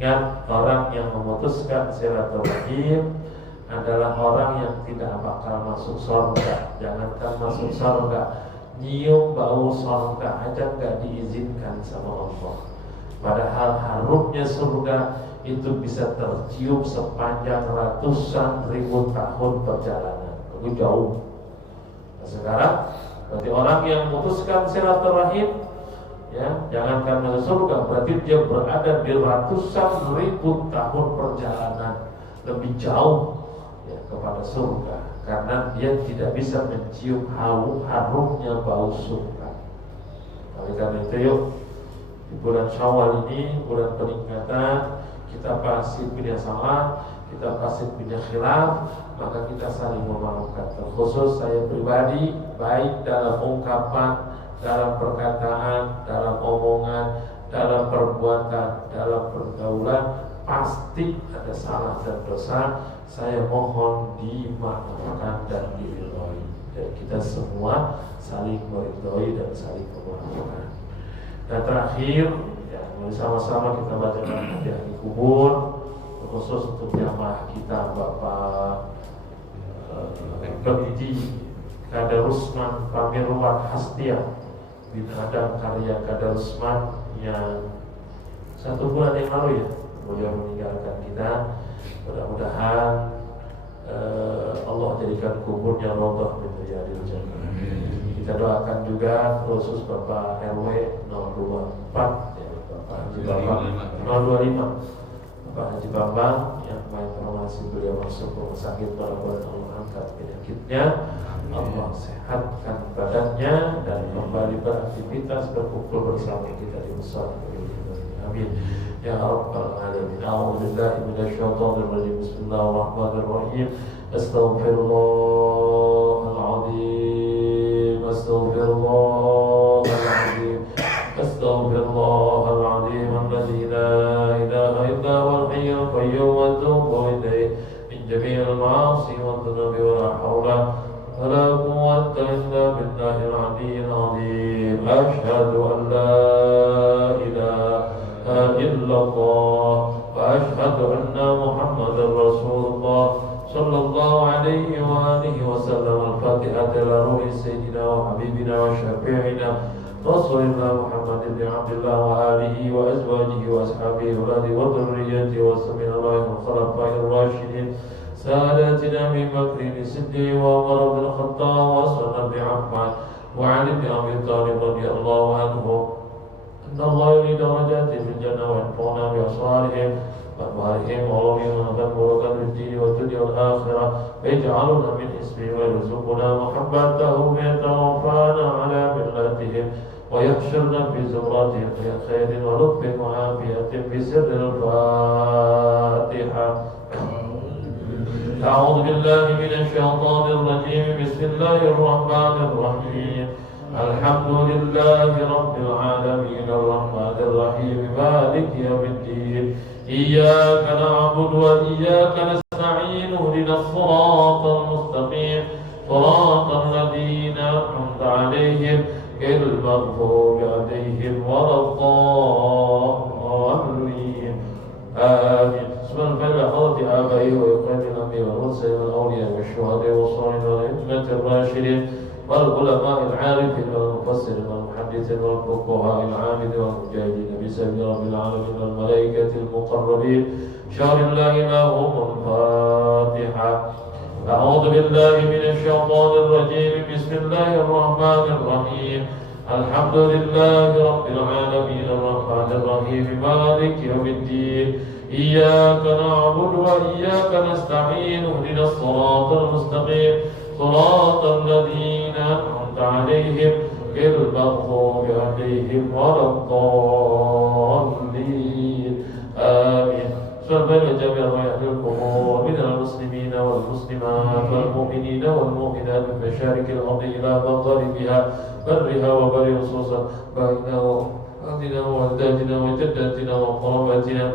Ingat, orang yang memutuskan silaturahim adalah orang yang tidak bakal masuk surga. Jangankan masuk surga, nyium bau surga aja nggak diizinkan sama Allah. Padahal harumnya surga itu bisa tercium sepanjang ratusan ribu tahun perjalanan. Itu jauh. Nah, sekarang berarti orang yang memutuskan silaturahim, ya, jangankan masuk surga, berarti dia berada di ratusan ribu tahun perjalanan lebih jauh, ya, kepada surga, karena dia tidak bisa mencium harumnya bau surga. Oleh karena itu, yuk di bulan Syawal ini, bulan peningkatan, kita pasti punya salah, kita pasti punya khilaf, maka kita saling memaafkan. Terkhusus saya pribadi, baik dalam ungkapan, dalam perkataan, dalam omongan, dalam perbuatan, dalam pergaulan, pasti ada salah dan dosa. Saya mohon dimaafkan dan diridhoi. Dan kita semua saling meridhoi dan saling memaafkan. Dan terakhir, ya, sama-sama kita bacakan hadiah di kubur, khusus untuk jamaah kita Bapak Bedi Kadarusman Pamirwan Hastia bin Adam karya Kadarusman yang 1 bulan yang lalu, ya, beliau meninggalkan kita. Mudah-mudahan Allah jadikan kuburnya rodoh min riyadil jannah. Kita doakan juga khusus Bapak RW 024, ya, Bapak Haji Bambang 025, Bapak Haji Bambang yang informasi beliau masuk rumah sakit, mudah-mudahan Allah angkat penyakitnya, Allah sehatkan badannya dan kembali beraktivitas berkumpul bersama kita di musala. Amin ya rabbal alamin. A'udzubillahi minasyaitonir rajim. Bismillahirrahmanirrahim. Astaghfirullahaladzim. Astaghfirullahaladzim. Astaghfirullahaladzim. Alladzi la ilaha illa huwal hayyul qayyum wa atubu ilayhi min jami'il ma'asi wa dhunubi wa la haula wa la quwwata illa billahil aliyyil azim. Asyhadu an la ilaha illallah wa asyhadu anna Muhammadar Rasulullah sallallahu alaihi wa alihi wa sallam. Al-Fatihah ila ruhi sayyidina wa habibina wa syafi'ina Rasulullah Muhammad ibn Abdullah wa alihi wa azwajihi wa ashabihi wa alihi wa dhurriyyatihi wa sallallahu wa khulafa'ir rasyidin sadatina min bakrin siddiq wa Umar bin Khattab wa Usman bin Affan wa Ali bin Abi Thalib radhiyallahu anhum. Allah yuri darajati fil jannah wa yanfa'una bi asrarihim wa barihim wa lahum barakat fid din wa dunya wal akhirah wa yaj'aluna min ismihi wa yarzuquna muhabbatahum wa yatawaffana ala millatihim wa yahshurna fi zumratihim fi khairin wa lutfin wa afiyatin bi sirril Fatiha. أعوذ بالله من الشيطان الرجيم. بسم الله الرحمن الرحيم. الحمد لله رب العالمين الرحمن الرحيم مالك يوم الدين. إياك نعبد وإياك نستعين اهدنا الصراط المستقيم صراط الذين أنعمت عليهم غير المغضوب عليهم ولا الضالين. آمين. بسم الله حضرة آبائي وإخواني الأنبياء والمرسلين والأولياء والشهداء والصالحين والأئمة الراشدين والعلماء العارفين والمفسرين والمحدثين والفقهاء العاملين والمجاهدين بسبيل رب العالمين والملائكة المقربين شهر الله لهم الفاتحة. أعوذ بالله من الشيطان الرجيم. بسم الله الرحمن الرحيم. الحمد لله رب العالمين الرحمن الرحيم مالك يوم الدين إياك نعبد وإياك نستعين اهدنا الصراط المستقيم صراط الذين أنعمت عليهم غير المغضوب عليهم ولا الضالين آمين. سبحان جميع أهل القبور من المسلمين والمسلمات والمؤمنين والمؤمنات من مشارق الأرض إلى مغاربها برها وبر خصوصا بيننا وأهلنا وأجدادنا وجداتنا وقراباتنا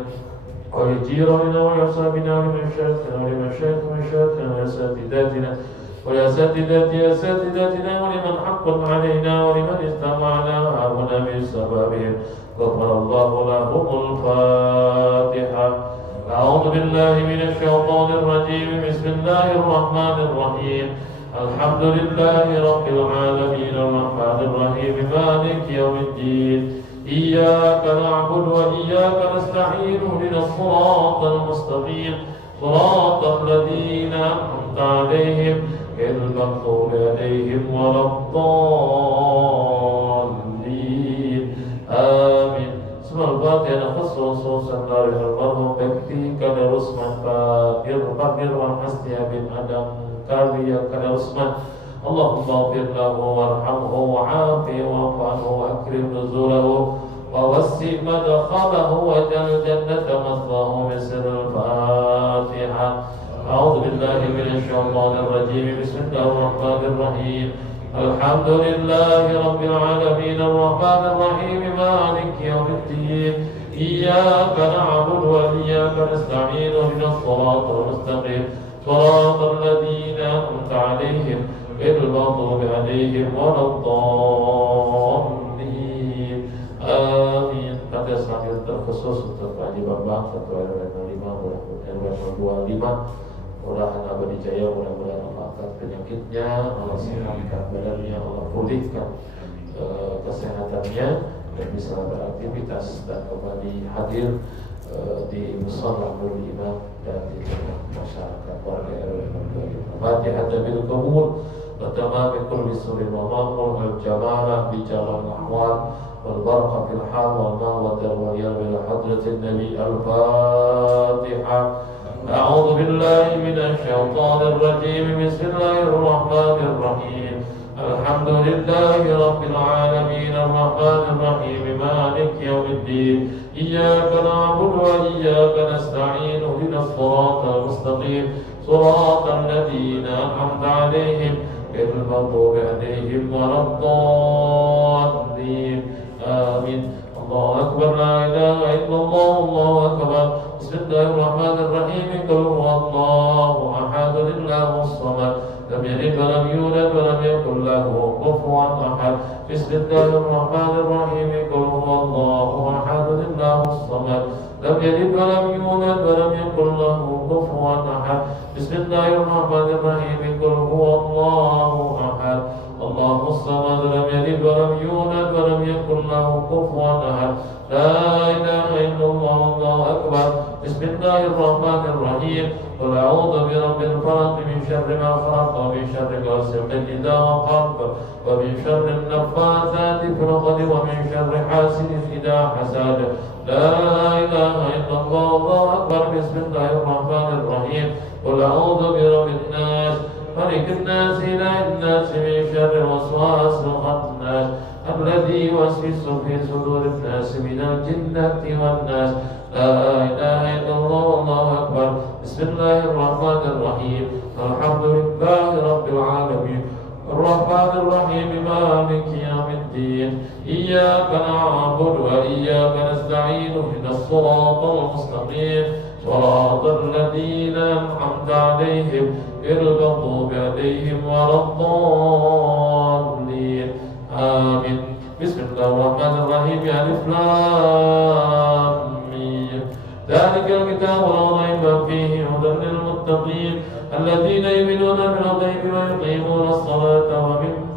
ولجيراننا وأصحابنا ولمشايخنا ولمشايخنا وأساتذتنا أساتذتنا ولمن حق علينا ولمن استمعنا هنا بسببهم غفر الله لهم الفاتحة. أعوذ بالله من الشيطان الرجيم. بسم الله الرحمن الرحيم. الحمد لله رب العالمين الرحمن الرحيم مالك يوم الدين إياك نعبد وإياك نستعين اهدنا الصراط المستقيم صراط الذين أنعمت عليهم غير المغضوب عليهم ولا الضالين آمين. بسم الفاتحة خصوصا dari almarhum Bekti Kadir Usman Fakir Warhastia bin Adam Karya Kadir Usman. Allahumma ighfir lahu warhamhu wa'afi wa'fu anhu wa akrim nuzulahu wa wassi madkhalahu waj'al jannata mathwahu bisr al-Fatiha. A'udzu billahi minasy syaithanir rajim. Bismillahir rahmanir rahim. Alhamdulillahi rabbil alamin arrahmanir rahim maliki yaumiddin iyyaka na'budu wa iyyaka nasta'in ihdinas siratal mustaqim siratal ladzina an'amta 'alaihim ghairil maghdubi 'alaihim waladdallin amin. Pada saat yang terkhusus untuk Pak Haji Bambang Ketua RW 05 RW 25 mudah-mudahan abadi jaya, mudah-mudahan Allah angkat penyakitnya, Allah sehatkan badannya, Allah pulihkan kesehatannya dan bisa beraktivitas dan kembali hadir di mushola Nurul Iman dan di tengah masyarakat warga RW 25. Fatihah bil qabul wa tamam kulli surin wa mamul al jamalah bi jamal ahwal wal barakah fil hal wal mawad wal yarwi hadratin nabi al-Fatihah. أعوذ بالله من الشيطان الرجيم. بسم الله الرحمن الرحيم. الحمد لله رب العالمين الرحمن الرحيم مالك يوم الدين إياك نعبد وإياك نستعين اهدنا الصراط المستقيم صراط الذين أنعمت عليهم غير المغضوب عليهم ولا الضالين آمين. الله أكبر لا إله إلا الله الله أكبر. بسم الله الرحمن الرحيم. قل هو الله أحد الله الصمد لم يلد ولم يولد ولم يكن له كفوا أحد. بسم الله الرحمن الرحيم. قل هو الله أحد الله الصمد لم يلد ولم يولد ولم يكن له كفوا أحد. بسم الله الرحمن الرحيم. قل هو الله أحد الله الصمد لم يلد ولم يولد ولم يكن له كفوا أحد. لا إله إلا الله الله أكبر. بسم الله الرحمن الرحيم. قل أعوذ برب الفلق من شر ما خلق ومن شر غاسق إذا وقب ومن شر النفاثات في العقد ومن شر حاسد إذا حسد. لا إله إلا الله الله أكبر. بسم الله الرحمن الرحيم. قل أعوذ برب الناس ملك الناس إله الناس من شر الوسواس الخناس الذي يوسوس في صدور الناس من الجنة والناس. لا إله إلا الله الله أكبر. بسم الله الرحمن الرحيم. الحمد لله رب العالمين الرحمن الرحيم مالك يوم الدين إياك نعبد وإياك نستعين اهدنا الصراط المستقيم صراط الذين أنعمت عليهم غير المغضوب عليهم ولا الضالين آمين. بسم الله الرحمن الرحيم. ألف لام ميم. ذلك الكتاب لا ريب فيه هدى للمتقين الذين يؤمنون بالغيب ويقيمون الصلاة ومما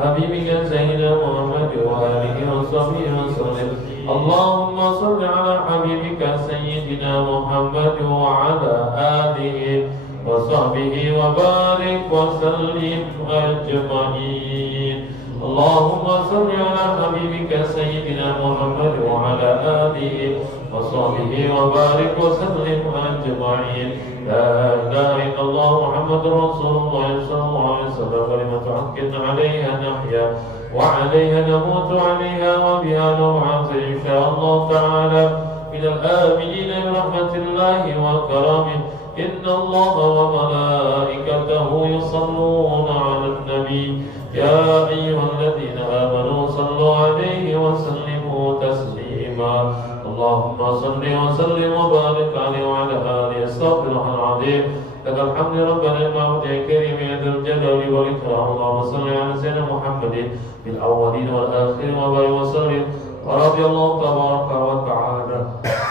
حبيبك سيدنا محمد وآله وصحبه وسلم. اللهم صل على حبيبك سيدنا محمد وعلى آله وصحبه وبارك وسلم أجمعين. اللهم صل على حبيبك سيدنا محمد وعلى آله وصحبه وبارك وسلم أجمعين. لا إله إلا الله محمد رسول الله صلى الله عليه وسلم. كلمة حق عليها نحيا وعليها نموت وعليها وبها نبعث إن شاء الله تعالى من الآمنين برحمة الله وكرامه. إن الله وملائكته يصلون على النبي يا أيها الذين آمنوا صلوا عليه وسلموا تسليما. اللهم صل وسلم وبارك عليه وعلى آله. استغفر الله العظيم. لك الحمد ربنا المعبود الكريم يا ذا الجلال والإكرام. اللهم صل على سيدنا محمد في الأولين والآخرين وبارك وسلم. ورضي الله تبارك وتعالى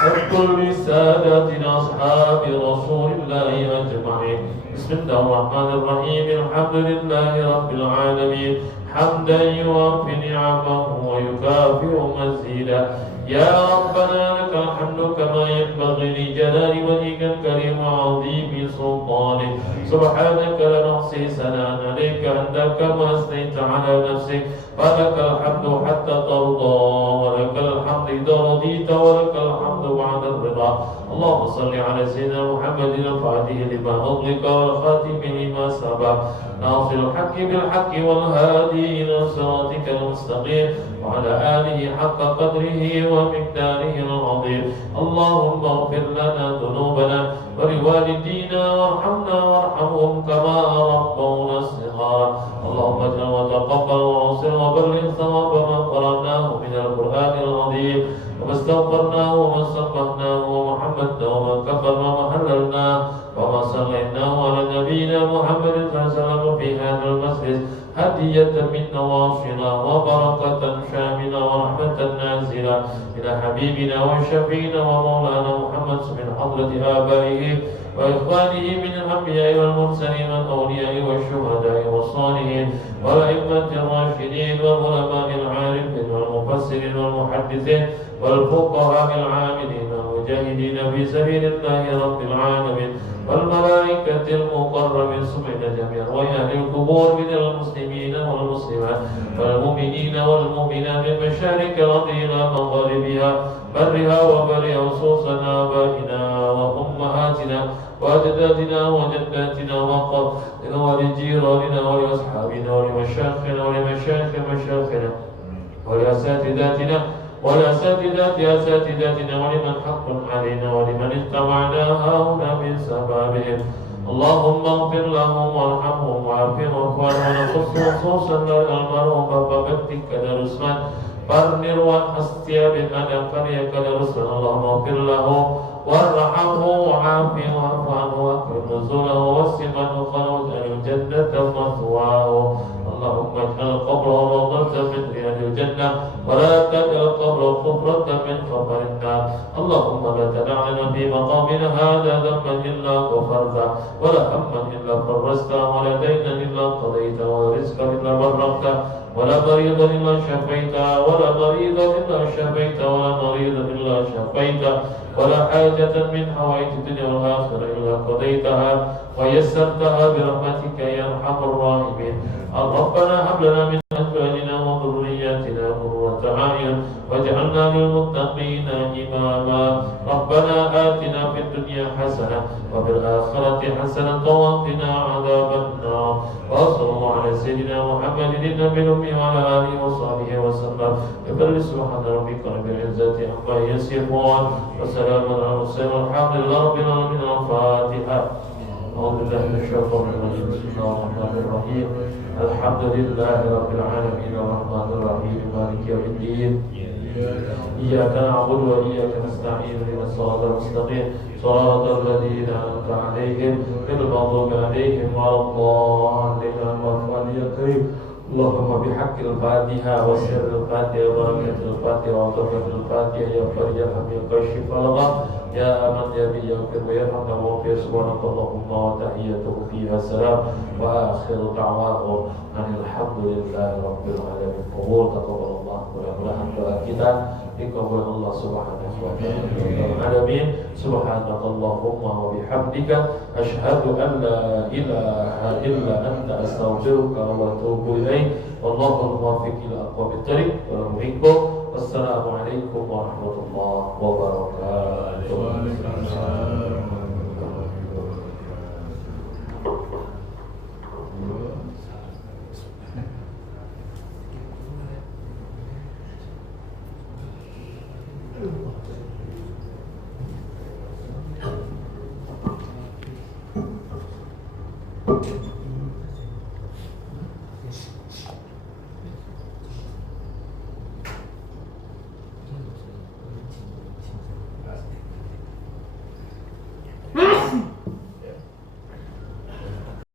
عن كل ساداتنا أصحاب رسول الله أجمعين. بسم الله الرحمن الرحيم. الحمد لله رب العالمين حمدا يوافي نعمه ويكافئ مزيدا. يا ربنا لك الحمد كما ينبغي لجلال وجهك الكريم وعظيم سلطانك. سبحانك لا نحصي ثناء عليك أنت كما أثنيت على نفسك. فلك الحمد حتى ترضى ولك الحمد إذا رضيت ولك الحمد بعد الرضا. اللهم صل على سيدنا محمد الفاتح لما أغلق والخاتم لما سبق ناصر الحق بالحق والهادي إلى صراطك المستقيم وعلى آله حق قدره ومقداره العظيم. اللهم اغفر لنا ذنوبنا ولوالدينا وارحمنا وارحمهم كما ربونا صغارا. اللهم اجعل وتقبل وعصر وبلغ ثواب ما قرأناه من القرآن العظيم وما استغفرناه وما سبحناه وما حمدناه وما كبرنا وما هللناه وما صليناه على نبينا محمد صلى الله عليه وسلم في هذا المسجد هدية من نواصينا وبركة شاملة ورحمة نازلة إلى حبيبنا وشفينا ومولانا محمد من حضرة آبائه وإخوانه من الأنبياء والمرسلين والأولياء والشهداء والصالحين والأئمة الراشدين والعلماء العارفين والمفسرين والمحدثين والفقهاء العاملين والمجاهدين في سبيل الله رب العالمين والملائكة المقربين سبحانه جميعا وأهل القبور من المسلمين والمسلمات والمؤمنين والمؤمنات من مشارق الأرض إلى مغاربها برها وبرها خصوصا آبائنا وأمهاتنا وأجدادنا وجداتنا وقبلنا ولجيراننا ولأصحابنا ولمشايخنا ولمشايخ مشايخنا ولأساتذتنا ولأساتذة أساتذتنا ولمن حق علينا ولمن اجتمعنا هنا من سببهم. اللهم اغفر لهم وارحمهم وعافهم واغفر ونخص خصوصا المرحوم بابتك كدرسمان فرنر وحستيا بالأدب فريك كدرسمان. اللهم اغفر له وارحمه وعافه واعف عنه واكرم نزوله ووسع مدخله واجعل الجنة مثواه. اللهم اجعل قبره روضة من رياض الجنة ولا تجعل قبره حفرة من حفر النار. اللهم لا تدع لنا في مقامنا هذا ذنبا إلا غفرته ولا هما إلا فرجته ولا دينا إلا قضيته ولا رزقا إلا بررته ولا مريضا إلا شفيته ولا مريضا إلا شفيته ولا مريضا إلا شفيته ولا حاجة من حوائج الدنيا والآخرة إلا قضيتها ويسرتها برحمتك يا أرحم الراحمين. ربنا هب لنا من أزواجنا وذرياتنا قرة أعين واجعلنا للمتقين إماما. ربنا آتنا في الدنيا حسنة وفي الآخرة حسنة وقنا عذاب النار. وصلى الله على سيدنا محمد النبي الأمي وعلى آله وصحبه وسلم. يقول سبحان ربك رب العزة عما يصفون وسلام على المرسلين والحمد لله رب العالمين. الفاتحة. أعوذ بالله من الشيطان الرجيم. بسم الله الرحمن الرحيم. الحمد لله رب العالمين الرحمن الرحيم مالك يوم الدين. إياك نعبد وإياك نستعين اهدنا الصراط المستقيم صراط الذين أنعمت عليهم غير المغضوب عليهم ولا الضالين. يا كريم اللهم بحق الفاتحة وسر الفاتحة وبركة الفاتحة وعظمة الفاتحة يا بر يرحم يا كاشف الغم يا من يبي يغفر ويرحم ويغفر سبحانك اللهم وتحيته فيها سلام وآخر دعواهم أن الحمد لله رب العالمين. Qubul taqabbalallah, mudah-mudahan doa kita dikabul Allah Subhanahu wa ta'ala. Amin. Subhanakallahumma wa bihamdika asyhadu an la ilaha illa anta astaghfiruka wa atubu ilaik. Wallahul muwaffiq ila aqwamit thariq. Wassalamualaikum warahmatullahi wabarakatuh.